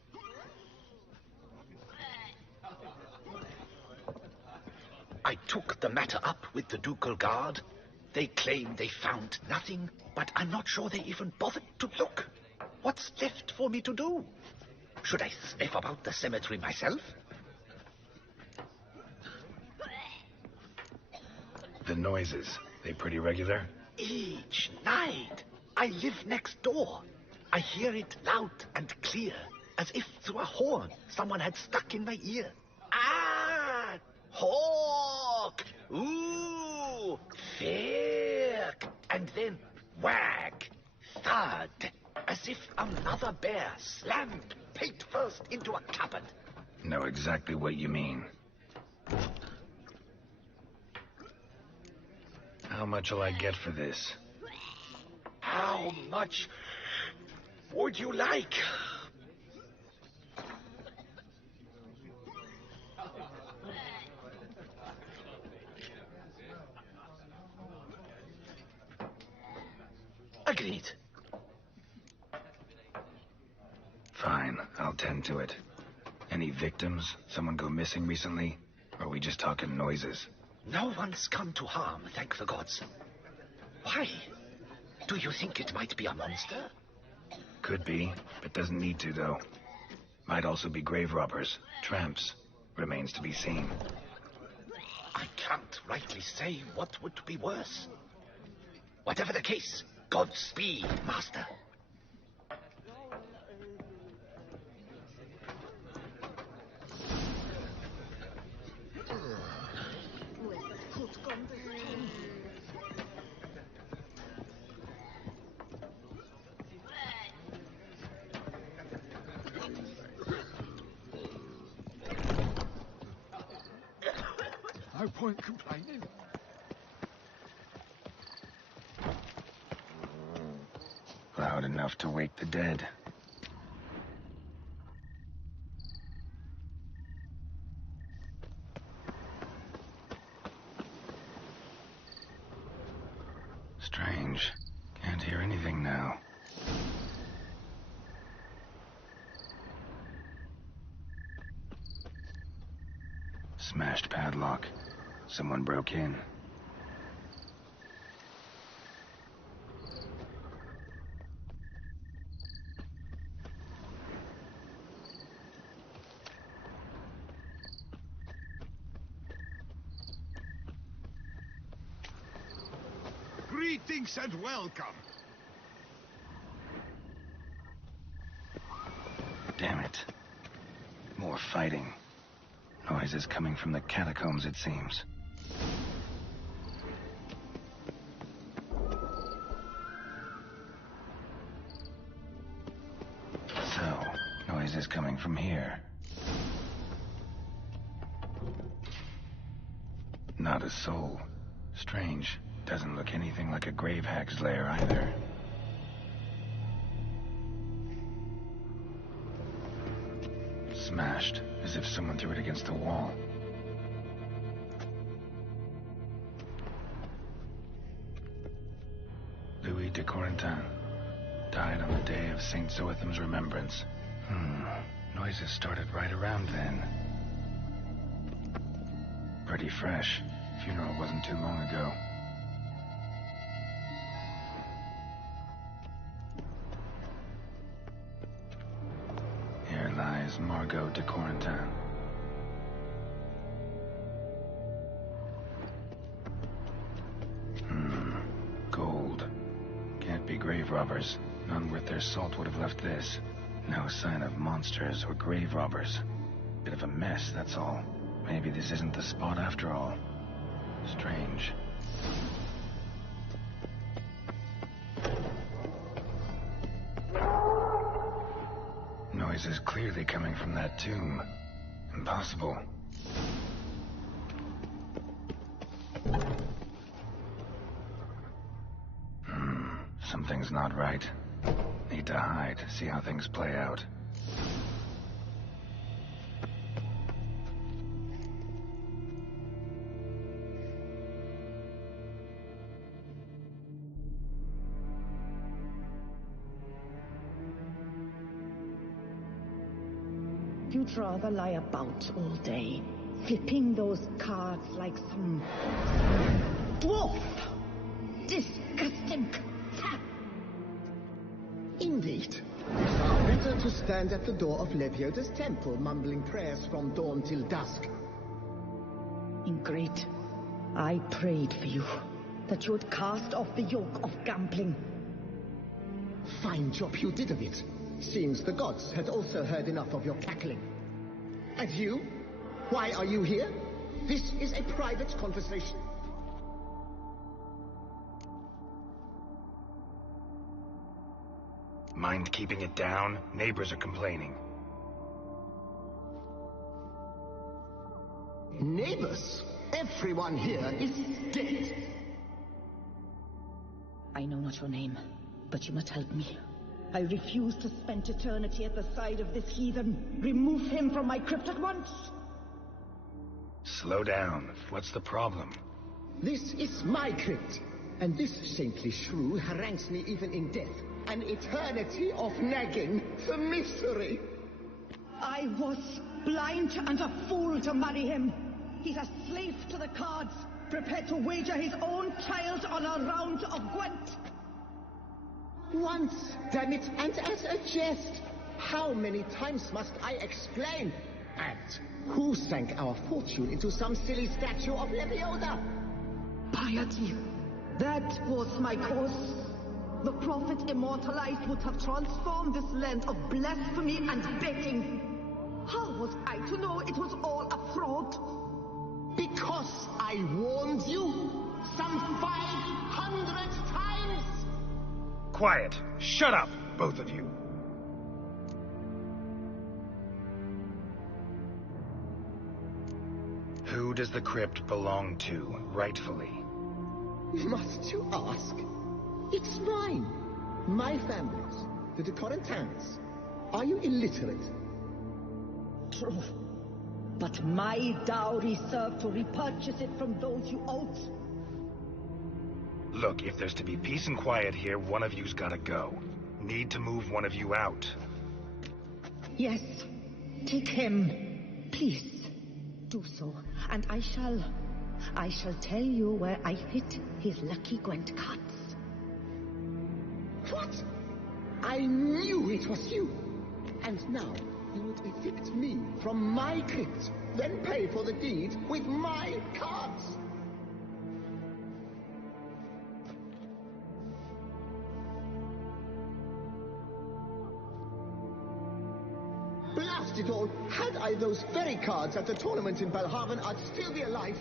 I took the matter up with the ducal guard. They claim they found nothing, but I'm not sure they even bothered to look. What's left for me to do? Should I sniff about the cemetery myself? The noises, they pretty regular? Each night. I live next door. I hear it loud and clear, as if through a horn someone had stuck in my ear. Ah! Hawk! Ooh! Firk! And then whack! Thud! As if another bear slammed pate first into a cupboard. Know exactly what you mean. How much will I get for this? How much would you like? Agreed. Fine, I'll tend to it. Any victims? Someone go missing recently? Or are we just talking noises? No one's come to harm, thank the gods. Why? Do you think it might be a monster? Could be, but doesn't need to, though. Might also be grave robbers, tramps. Remains to be seen. I can't rightly say what would be worse. Whatever the case, Godspeed, master. No point complaining. Loud enough to wake the dead. Strange. Can't hear anything now. Smashed padlock. Someone broke in. Greetings and welcome. Damn it. More fighting. Noises coming from the catacombs, it seems. So, noises coming from here. Not a soul. Strange. Doesn't look anything like a grave hag's lair either. Smashed, as if someone threw it against the wall. Louis de Corentin. Died on the day of St. Zoetham's remembrance. Noises started right around then. Pretty fresh. Funeral wasn't too long ago. Here lies Margot de Corentin. Gold. Can't be grave robbers. None worth their salt would have left this. No sign of monsters or grave robbers. Bit of a mess, that's all. Maybe this isn't the spot after all. Strange. Noise is clearly coming from that tomb. Impossible. Something's not right. Need to hide, see how things play out. You'd rather lie about all day, flipping those cards like some dwarf. Disgusting. Indeed. Far better to stand at the door of Lebioda's temple, mumbling prayers from dawn till dusk. Ingrate, I prayed for you, that you would cast off the yoke of gambling. Fine job you did of it. Seems the gods had also heard enough of your cackling. And you? Why are you here? This is a private conversation. Mind keeping it down? Neighbors are complaining. Neighbors? Everyone here is dead. I know not your name, but you must help me. I refuse to spend eternity at the side of this heathen. Remove him from my crypt at once. Slow down. What's the problem? This is my crypt, and this saintly shrew harangues me even in death. An eternity of nagging for misery. I was blind and a fool to marry him. He's a slave to the cards, prepared to wager his own child on a round of Gwent. Once, damn it, and as a jest. How many times must I explain? And who sank our fortune into some silly statue of Lebioda? Piety. That was my cause. The prophet immortalized would have transformed this land of blasphemy and begging. How was I to know it was all a fraud? Because I warned you some 500 times! Quiet! Shut up, both of you! Who does the crypt belong to, rightfully? Must you ask? It's mine. My family's. The de Corentins. Are you illiterate? True. But my dowry served to repurchase it from those you owed. Look, if there's to be peace and quiet here, one of you's gotta go. Need to move one of you out. Yes. Take him. Please. Do so. And I shall tell you where I hid his lucky Gwent cards. What? I knew it was you. And now you would evict me from my crypt, then pay for the deed with my cards. Blast it all! Had I those very cards at the tournament in Belhaven, I'd still be alive.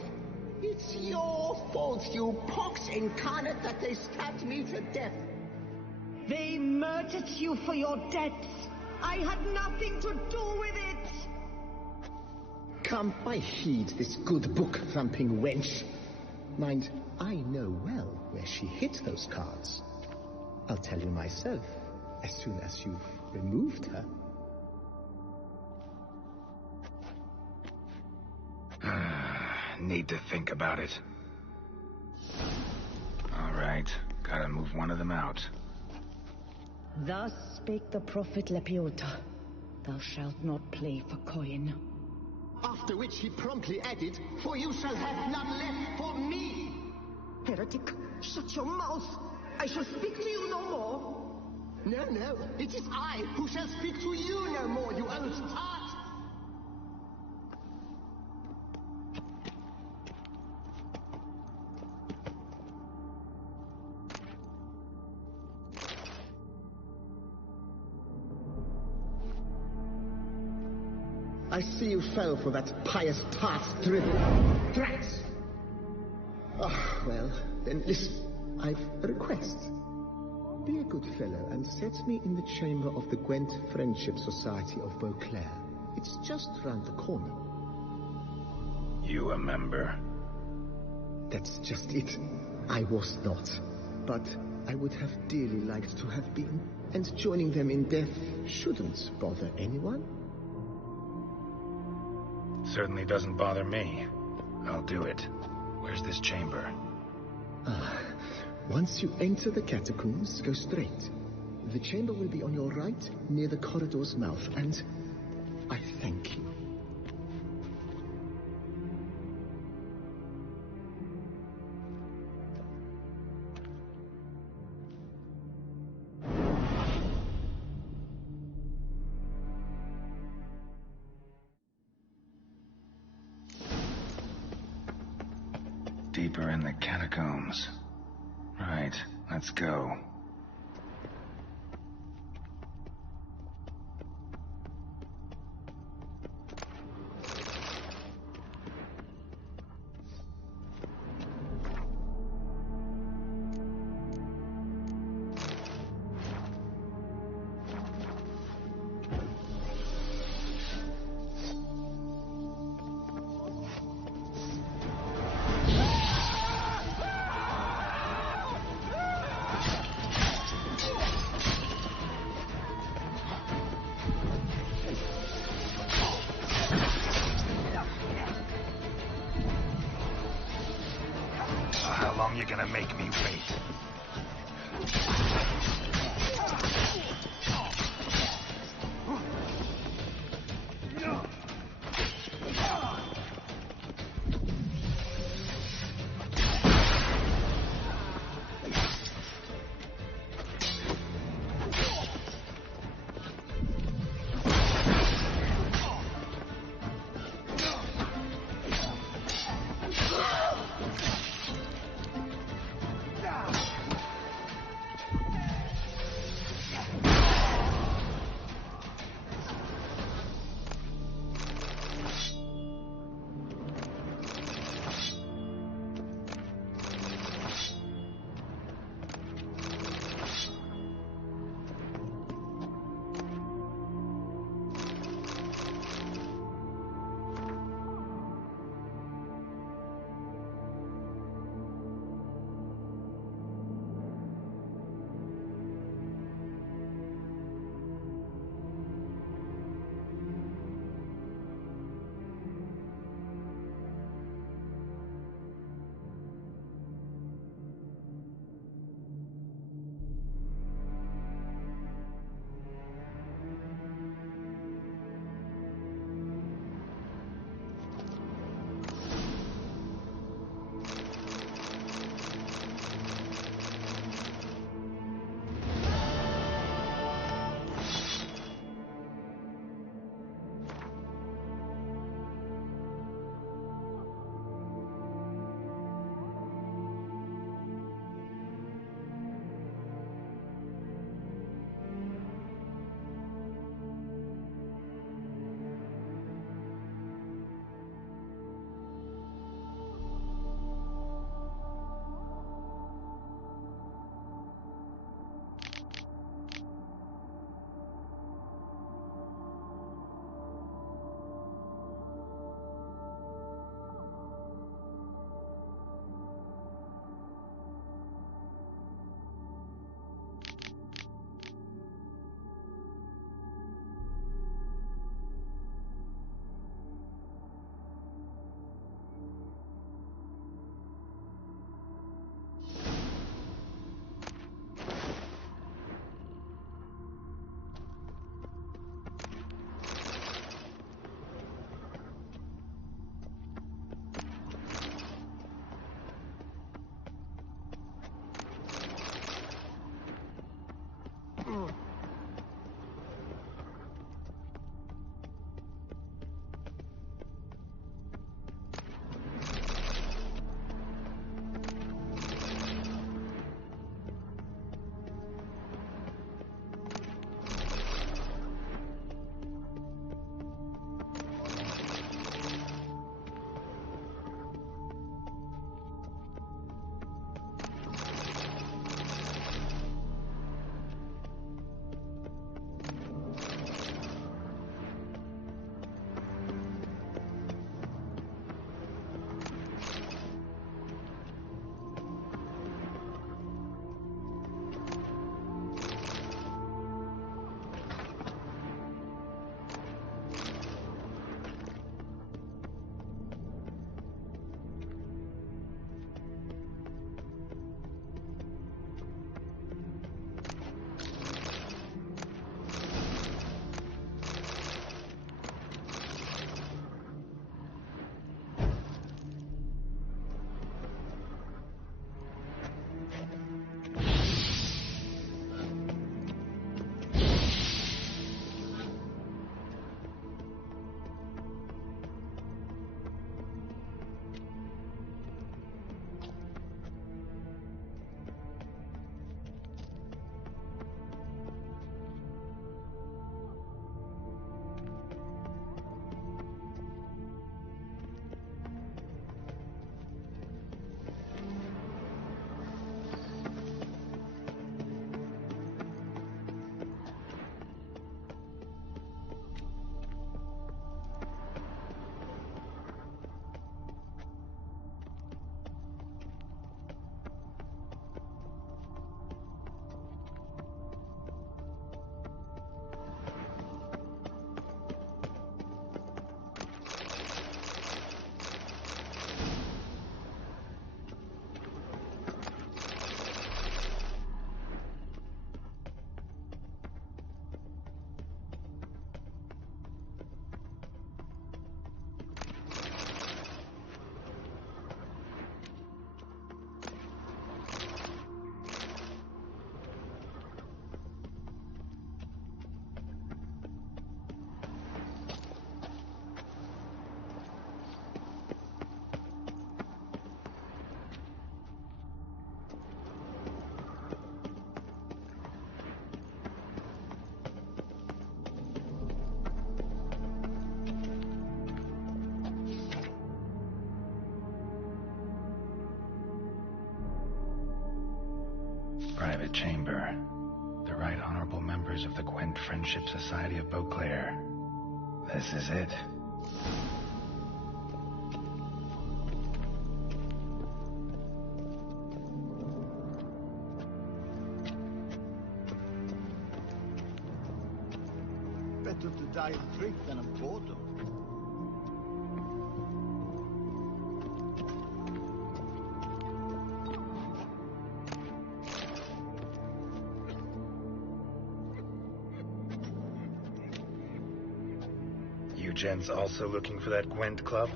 It's your fault, you pox incarnate, that they stabbed me to death. They murdered you for your debts. I had nothing to do with it! Come, I heed this good book-thumping wench. Mind, I know well where she hid those cards. I'll tell you myself, as soon as you've removed her. Need to think about it. All right, gotta move one of them out. Thus spake the prophet Lepiota. Thou shalt not play for coin. After which he promptly added, "For you shall have none left for me!" Heretic, shut your mouth! I shall speak to you no more! No, no, it is I who shall speak to you no more, you old tart! I see you fell for that pious tart's drivel. Drats! Oh, well, then listen. I've a request. Be a good fellow and set me in the chamber of the Gwent Friendship Society of Beauclair. It's just round the corner. You a member? That's just it. I was not. But I would have dearly liked to have been. And joining them in death shouldn't bother anyone. Certainly doesn't bother me. I'll do it. Where's this chamber? Once you enter the catacombs, go straight. The chamber will be on your right, near the corridor's mouth, and I thank you. Deeper in the catacombs. Right, let's go. How long you gonna make me wait? chamber. The Right Honorable members of the Gwent Friendship Society of Beauclair. This is it. Better to die of drink than of boredom. You gents also looking for that Gwent club?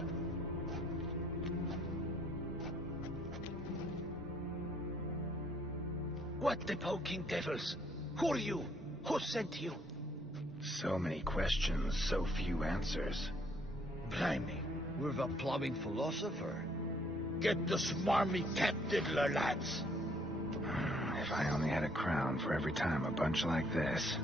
What the poking devils? Who are you? Who sent you? So many questions, so few answers. Blimey, we're the plumbing philosopher. Get the smarmy cat diddler, lads. If I only had a crown for every time a bunch like this.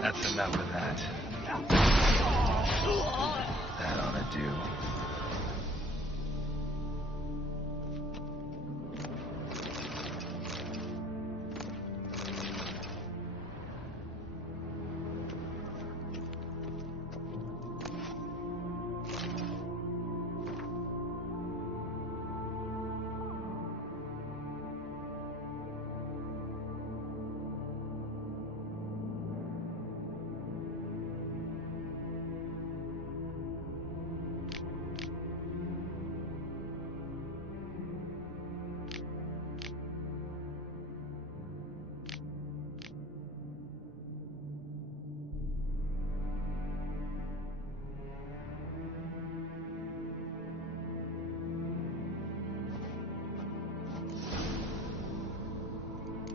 That's enough of that. That ought to do.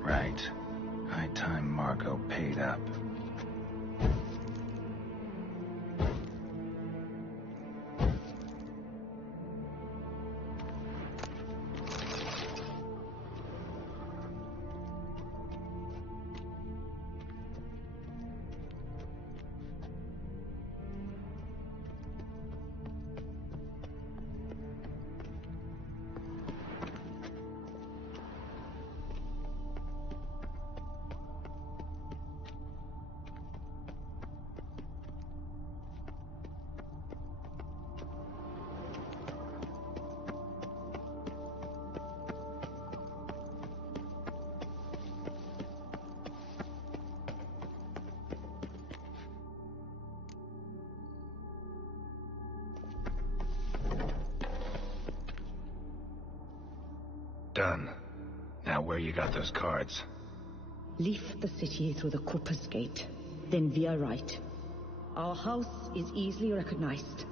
Right. High time Margot paid up. Done. Now where you got those cards? Leave the city through the Cooper's Gate. Then we are right. Our house is easily recognized.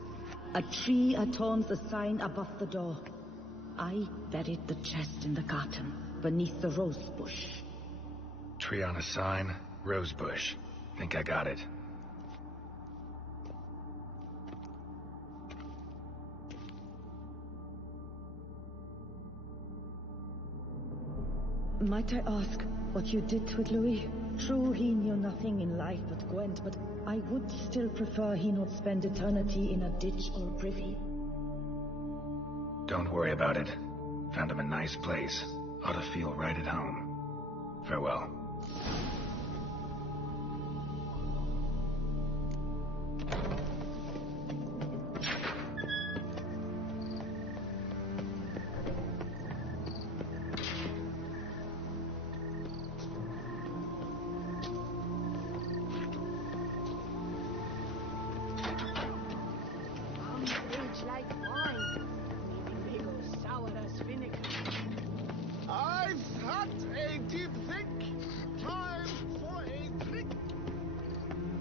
A tree adorns the sign above the door. I buried the chest in the garden, beneath the rose bush. Tree on a sign, rose bush. Think I got it. Might I ask what you did with Louis? True, he knew nothing in life but Gwent, but I would still prefer he not spend eternity in a ditch or privy. Don't worry about it. Found him a nice place. Ought to feel right at home. Farewell. I've had a deep think. Time for a drink.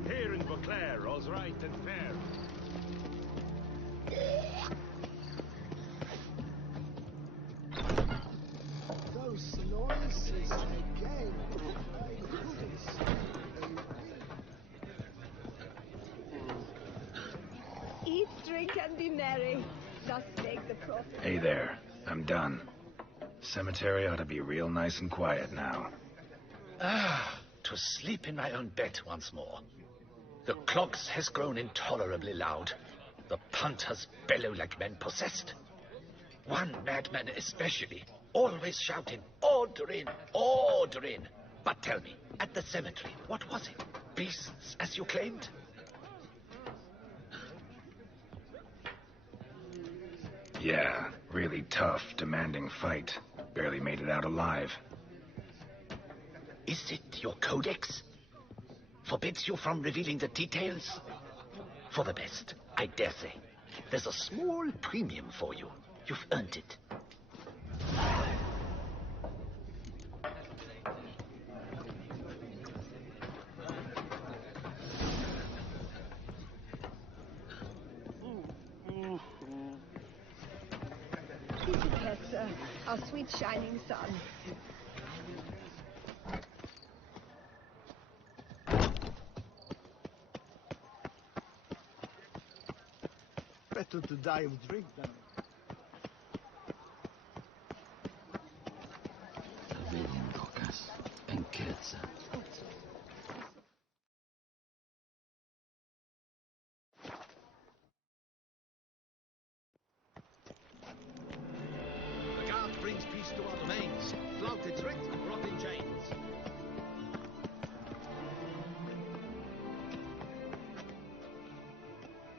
Here in Beauclair, all's right and fair. Those noises again. My goodness. cemetery. Just take the prophet. Hey there. I'm done. Cemetery ought to be real nice and quiet now. Ah, to sleep in my own bed once more. The clogs has grown intolerably loud. The punters bellow like men possessed. One madman especially, always shouting, "Order in, order in." But tell me, at the cemetery, what was it? Beasts, as you claimed? Yeah, really tough, demanding fight. Barely made it out alive. Is it your codex? Forbids you from revealing the details? For the best, I dare say. There's a small premium for you. You've earned it. Easy, Kester, our sweet shining sun. Better to die of drink than... The guard brings peace to our domains. Flouted writ and brought in chains.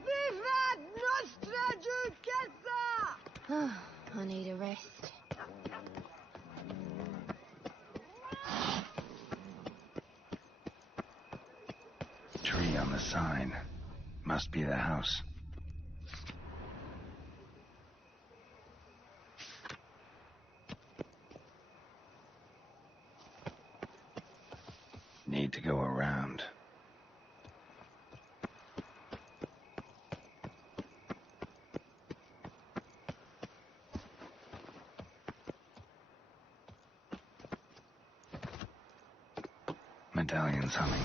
Vivat Nostra Duquesa! I need a rest. Tree on the sign. Must be the house. Need to go around. Medallion's humming.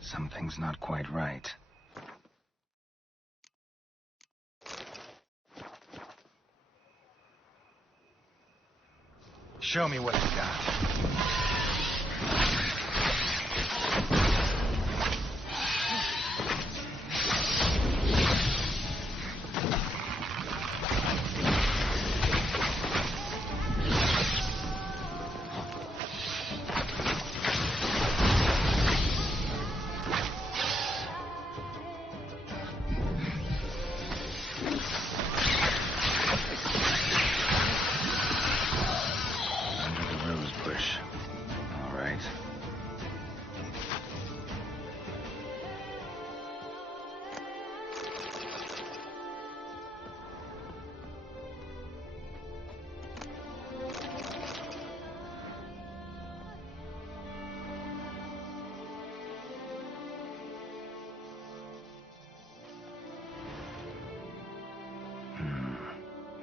Something's not quite right. Show me what you got.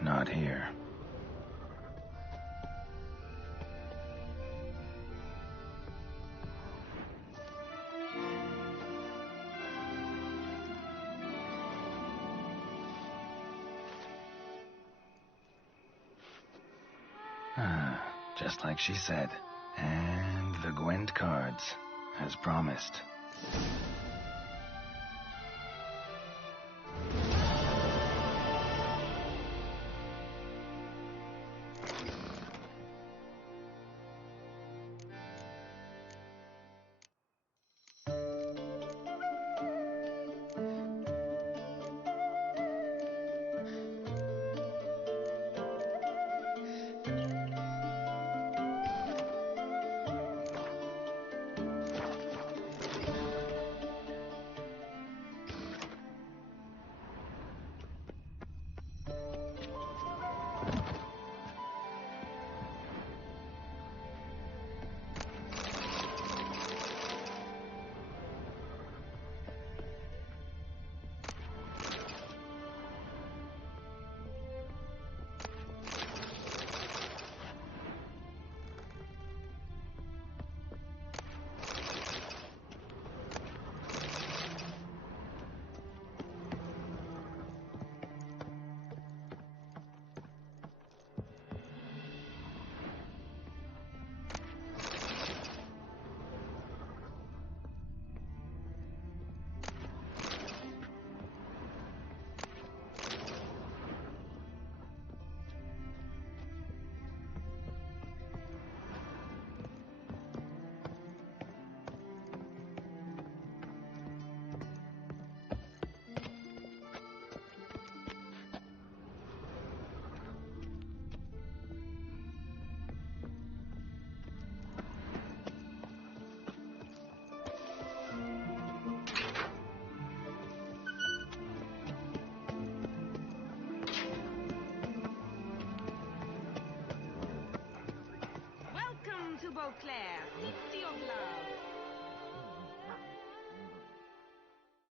Not here. Just like she said. And the Gwent cards, as promised. Beauclair.